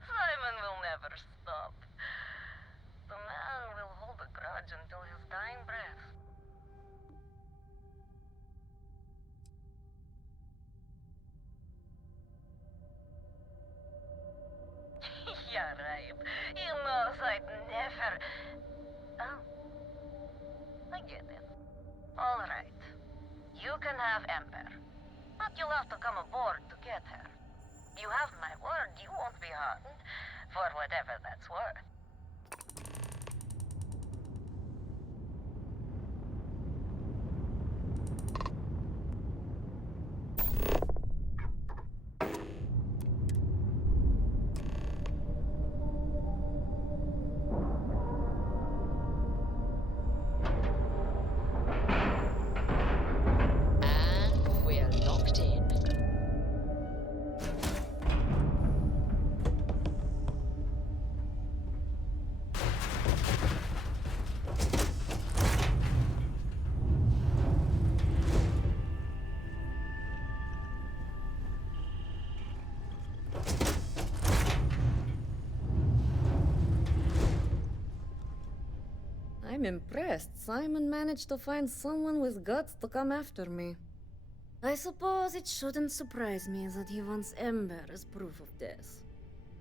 Simon will never stop. The man will hold a grudge until his dying breath. Yeah, right. He knows I'd never... Oh. I get it. All right. You can have Ember. But you'll have to come aboard to get her. You have my word you won't be harmed, for whatever that's worth. And we're locked in. I'm impressed. Simon managed to find someone with guts to come after me. I suppose it shouldn't surprise me that he wants Ember as proof of this.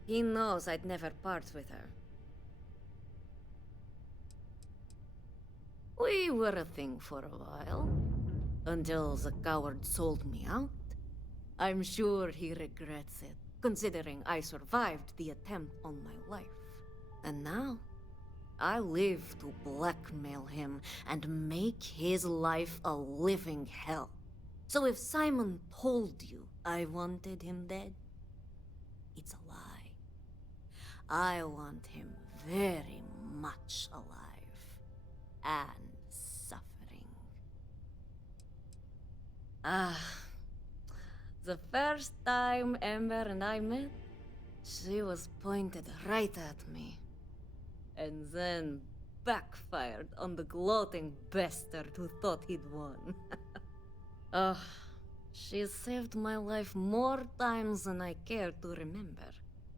He knows I'd never part with her. We were a thing for a while, until the coward sold me out. I'm sure he regrets it, considering I survived the attempt on my life. And now, I live to blackmail him and make his life a living hell. So if Simon told you I wanted him dead, it's a lie. I want him very much alive and suffering. Ah, the first time Ember and I met, she was pointed right at me. And then backfired on the gloating bastard who thought he'd won. Ugh, she's saved my life more times than I care to remember.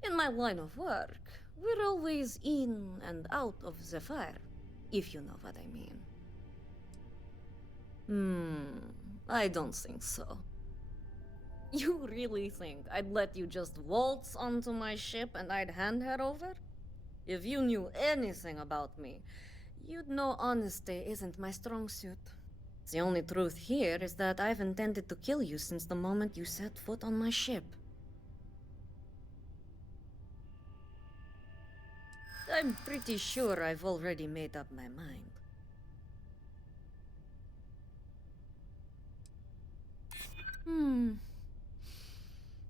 In my line of work, we're always in and out of the fire, if you know what I mean. I don't think so. You really think I'd let you just waltz onto my ship and I'd hand her over? If you knew anything about me, you'd know honesty isn't my strong suit. The only truth here is that I've intended to kill you since the moment you set foot on my ship. I'm pretty sure I've already made up my mind.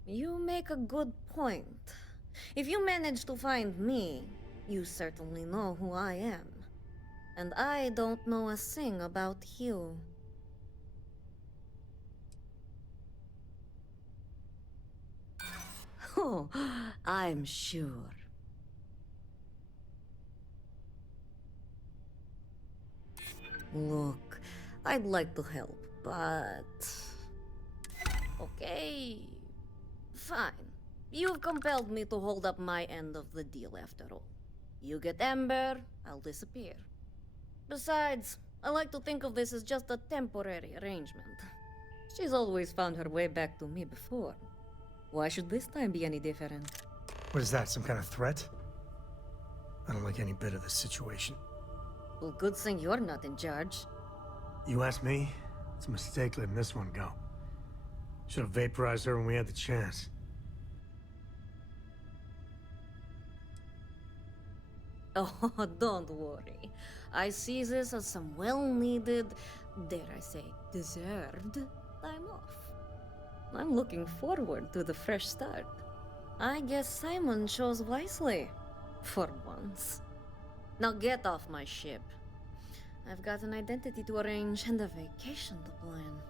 You make a good point. If you manage to find me, you certainly know who I am. And I don't know a thing about you. Oh, I'm sure. Look, I'd like to help, but... Okay, fine. You've compelled me to hold up my end of the deal after all. You get Ember, I'll disappear. Besides, I like to think of this as just a temporary arrangement. She's always found her way back to me before. Why should this time be any different? What is that, some kind of threat? I don't like any bit of this situation. Well, good thing you're not in charge. You ask me? It's a mistake letting this one go. Should have vaporized her when we had the chance. Oh, don't worry. I see this as some well-needed dare I say, deserved time off. I'm looking forward to the fresh start. I guess Simon chose wisely. For once. Now get off my ship. I've got an identity to arrange and a vacation to plan.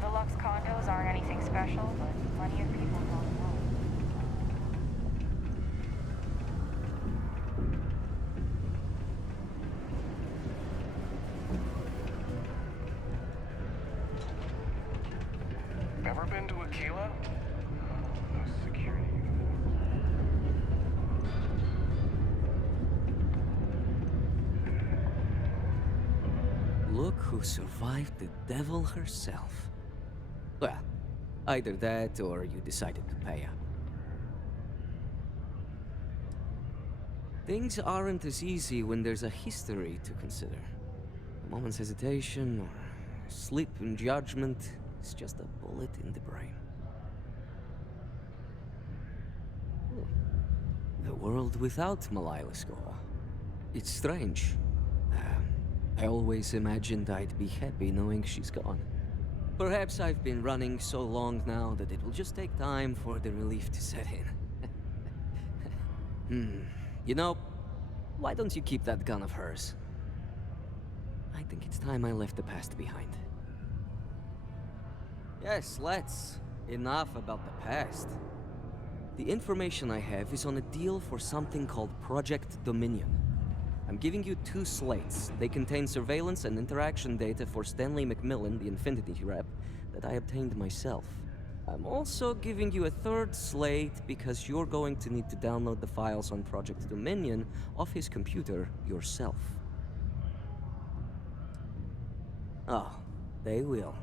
The Lux condos aren't anything special, but plenty of people don't know. Ever been to Aquila? Those security Look who survived the devil herself. Well, either that or you decided to pay up. Things aren't as easy when there's a history to consider. A moment's hesitation or a slip in judgment is just a bullet in the brain. A world without Malila Score. It's strange. I always imagined I'd be happy knowing she's gone. Perhaps I've been running so long now that it will just take time for the relief to set in. You know, why don't you keep that gun of hers? I think it's time I left the past behind. Yes, let's. Enough about the past. The information I have is on a deal for something called Project Dominion. I'm giving you 2 slates. They contain surveillance and interaction data for Stanley McMillan, the Infinity rep, that I obtained myself. I'm also giving you a 3rd slate because you're going to need to download the files on Project Dominion off his computer yourself. Oh, they will.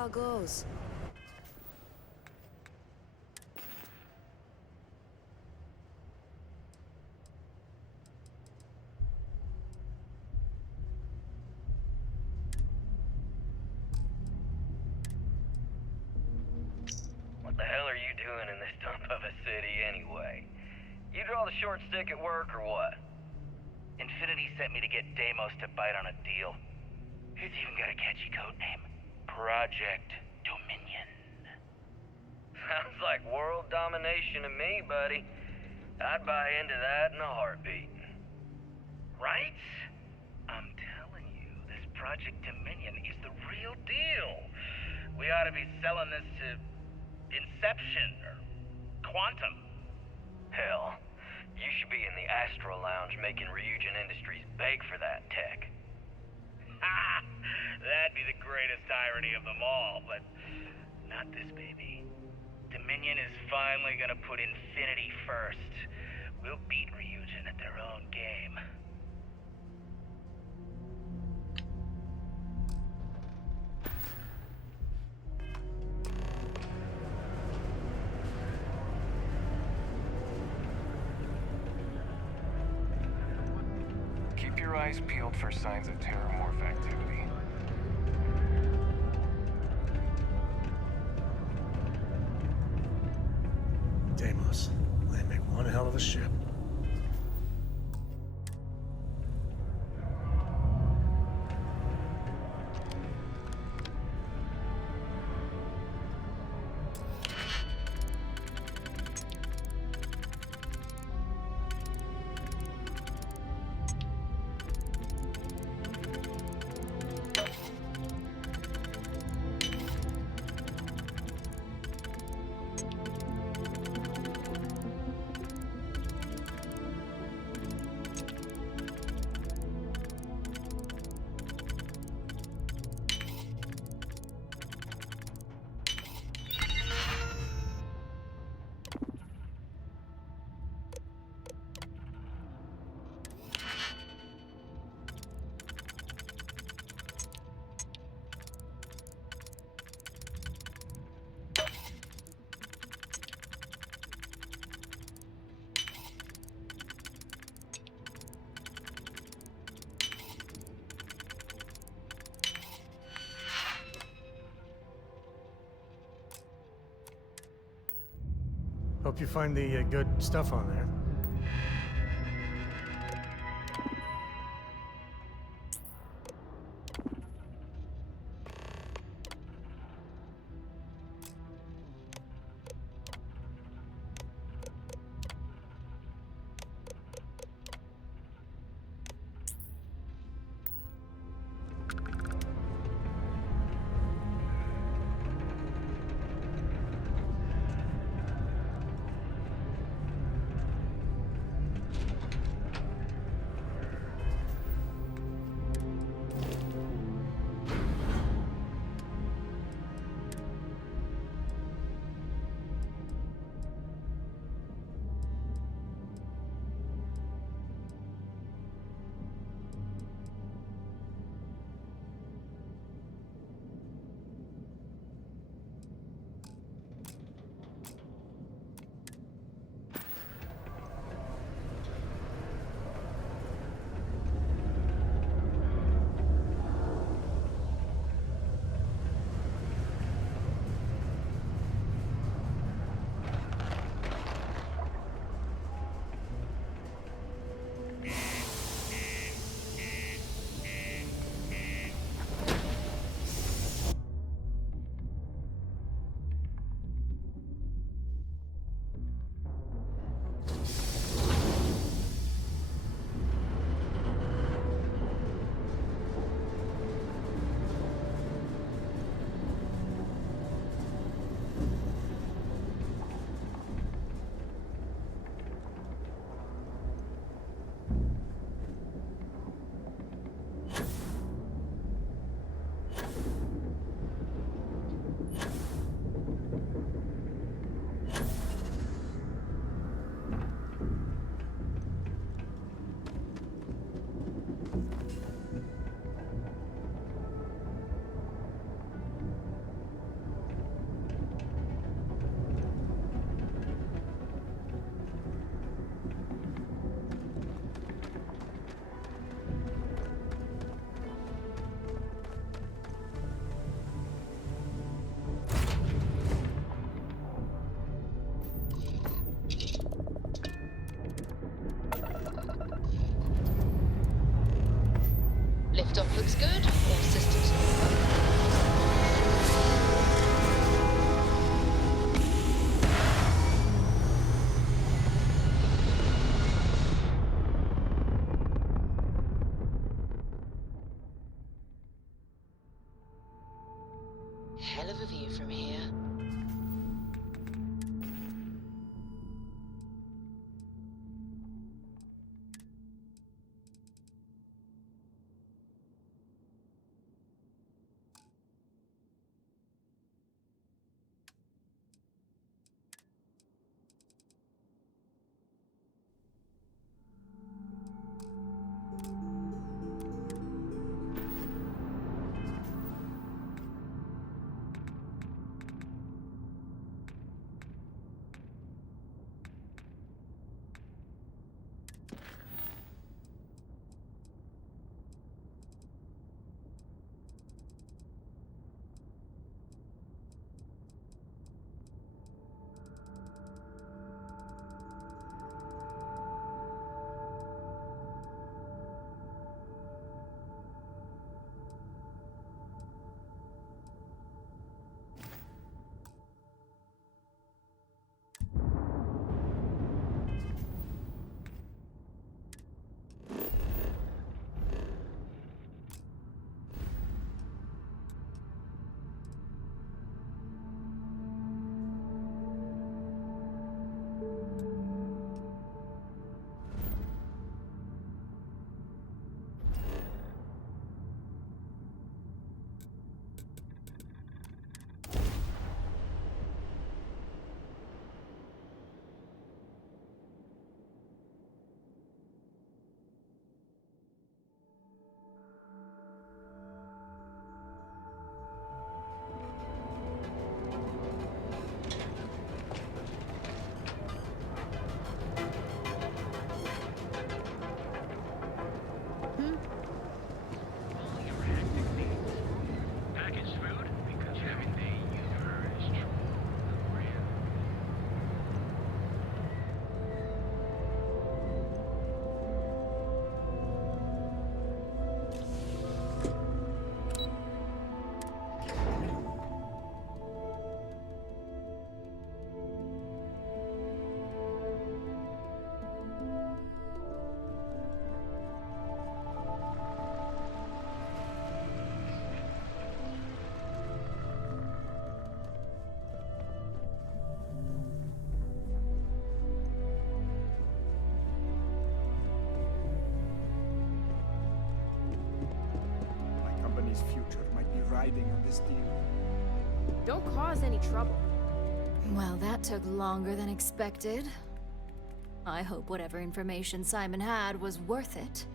how goes. What the hell are you doing in this dump of a city anyway? You draw the short stick at work or what? Infinity sent me to get Deimos to bite on a deal. It's even got a catchy code name. Project Dominion. Sounds like world domination to me, buddy. I'd buy into that in a heartbeat. Right? I'm telling you, this Project Dominion is the real deal. We ought to be selling this to Inception or Quantum. Hell, you should be in the Astro Lounge making Ryujin Industries beg for that tech. Ha! That'd be the greatest irony of them all, but not this baby. Dominion is finally gonna put Infinity first. We'll beat Ryujin at their own game. Keep your eyes peeled for signs of terramorph activity. Deimos. They make one hell of a ship. Hope you find the good stuff on there. Lift-off looks good. All systems go. Hell of a view from here. Company's future might be riding on this deal. Don't cause any trouble. Well, that took longer than expected. I hope whatever information Simon had was worth it.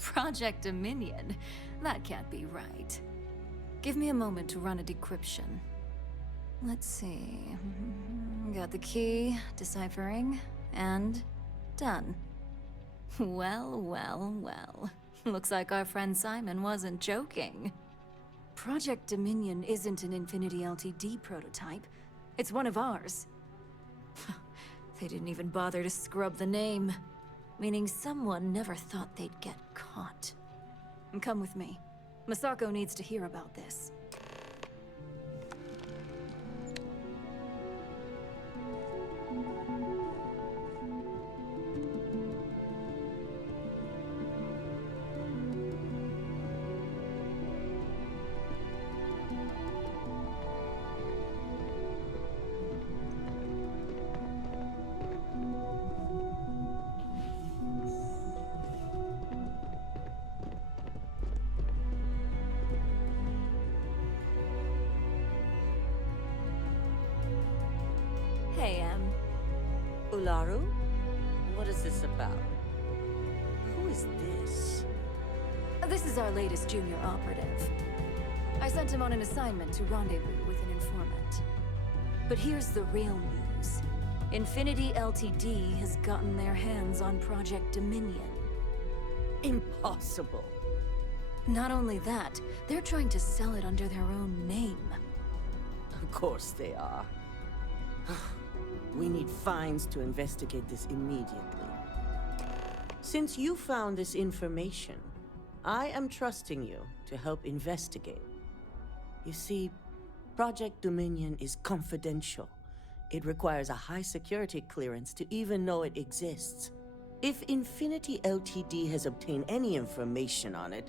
Project Dominion? That can't be right. Give me a moment to run a decryption. Let's see. Got the key, deciphering, and done. Well, well, well. Looks like our friend Simon wasn't joking. Project Dominion isn't an Infinity LTD prototype. It's one of ours. They didn't even bother to scrub the name. Meaning someone never thought they'd get caught. Come with me. Masako needs to hear about this. Hey, Ularu? What is this about? Who is this? This is our latest junior operative. I sent him on an assignment to rendezvous with an informant. But here's the real news. Infinity LTD has gotten their hands on Project Dominion. Impossible. Not only that, they're trying to sell it under their own name. Of course they are. We need fines to investigate this immediately. Since you found this information, I am trusting you to help investigate. You see, Project Dominion is confidential. It requires a high security clearance to even know it exists. If Infinity Ltd has obtained any information on it,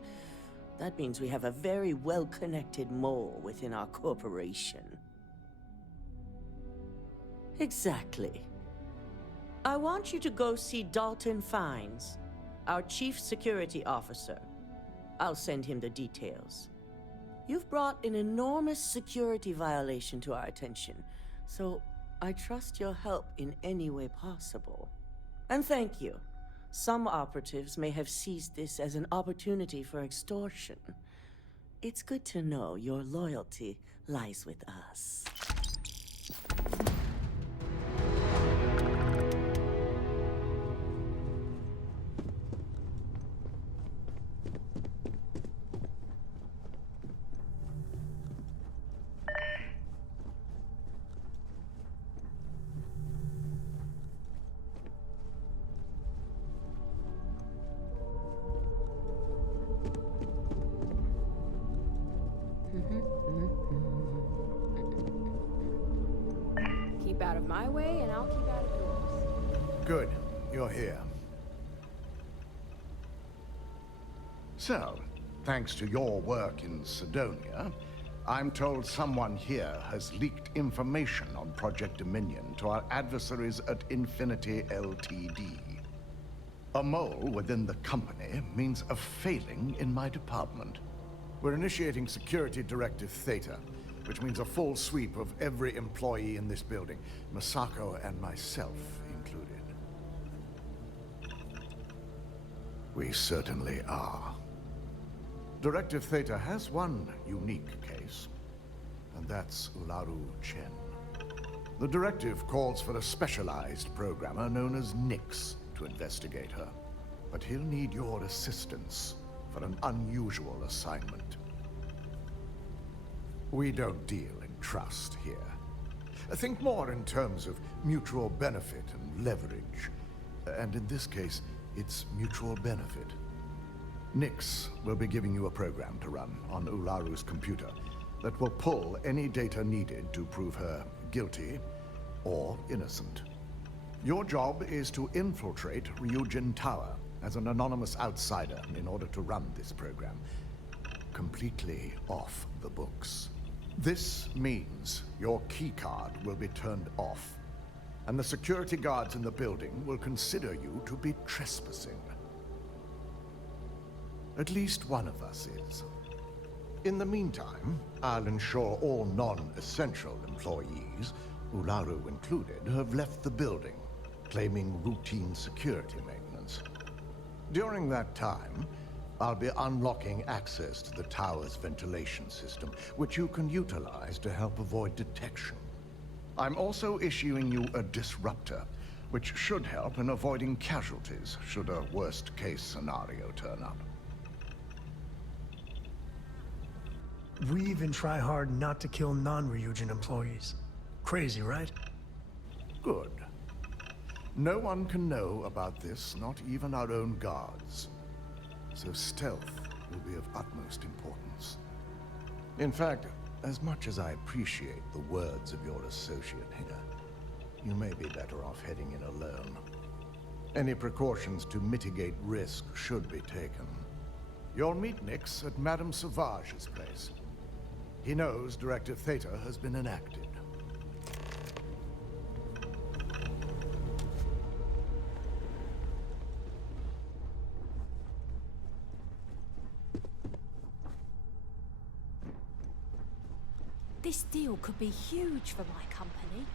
that means we have a very well-connected mole within our corporation. Exactly. I want you to go see Dalton Fines, our Chief Security Officer. I'll send him the details. You've brought an enormous security violation to our attention, so I trust your help in any way possible. And thank you. Some operatives may have seized this as an opportunity for extortion. It's good to know your loyalty lies with us. Keep out of my way, and I'll keep out of yours. Good. You're here. So, thanks to your work in Sidonia, I'm told someone here has leaked information on Project Dominion to our adversaries at Infinity Ltd. A mole within the company means a failing in my department. We're initiating Security Directive Theta, which means a full sweep of every employee in this building, Masako and myself included. We certainly are. Directive Theta has one unique case, and that's Ularu Chen. The directive calls for a specialized programmer known as Nix to investigate her, but he'll need your assistance for an unusual assignment. We don't deal in trust here. Think more in terms of mutual benefit and leverage. And in this case, it's mutual benefit. Nix will be giving you a program to run on Ularu's computer that will pull any data needed to prove her guilty or innocent. Your job is to infiltrate Ryujin Tower as an anonymous outsider in order to run this program completely off the books. This means your keycard will be turned off, and the security guards in the building will consider you to be trespassing. At least one of us is. In the meantime, I'll ensure all non-essential employees, Ularu included, have left the building, claiming routine security maintenance. During that time, I'll be unlocking access to the tower's ventilation system, which you can utilize to help avoid detection. I'm also issuing you a disruptor, which should help in avoiding casualties should a worst-case scenario turn up. We even try hard not to kill non-Ryujin employees. Crazy, right? Good. No one can know about this, not even our own guards. So stealth will be of utmost importance. In fact, as much as I appreciate the words of your associate here, you may be better off heading in alone. Any precautions to mitigate risk should be taken. You'll meet Nix at Madame Sauvage's place. He knows Directive Theta has been enacted. This deal could be huge for my company.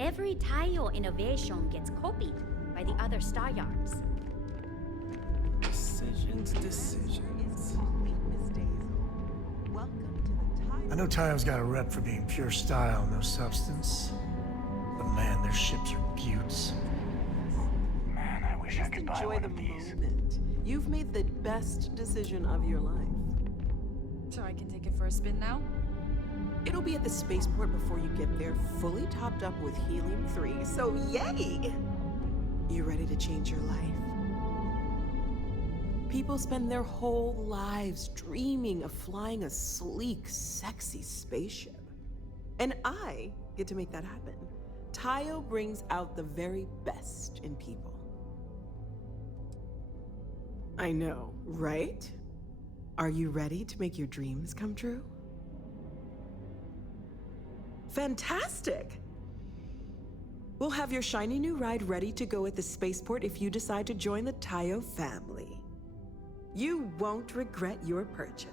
Every tile innovation gets copied by the other Star Yards. Decisions. I know Tayo's got a rep for being pure style, no substance. But man, their ships are beauts. Man, I wish Wish I could buy enjoy one the of these. moment. You've made the best decision of your life. So I can take it for a spin now? It'll be at the spaceport before you get there, fully topped up with helium-3, so yay! You ready to change your life? People spend their whole lives dreaming of flying a sleek, sexy spaceship. And I get to make that happen. Tayo brings out the very best in people. I know, right? Are you ready to make your dreams come true? Fantastic! We'll have your shiny new ride ready to go at the spaceport if you decide to join the Tayo family. You won't regret your purchase.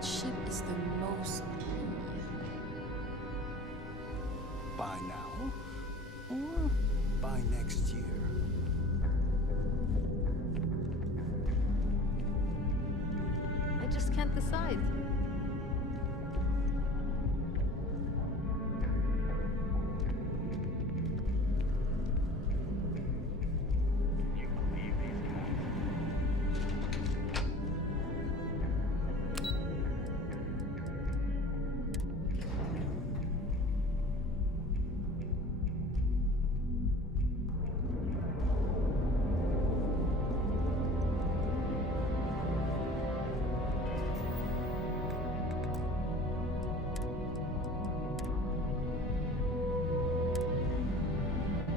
What ship is the most By now, or by next year? I just can't decide.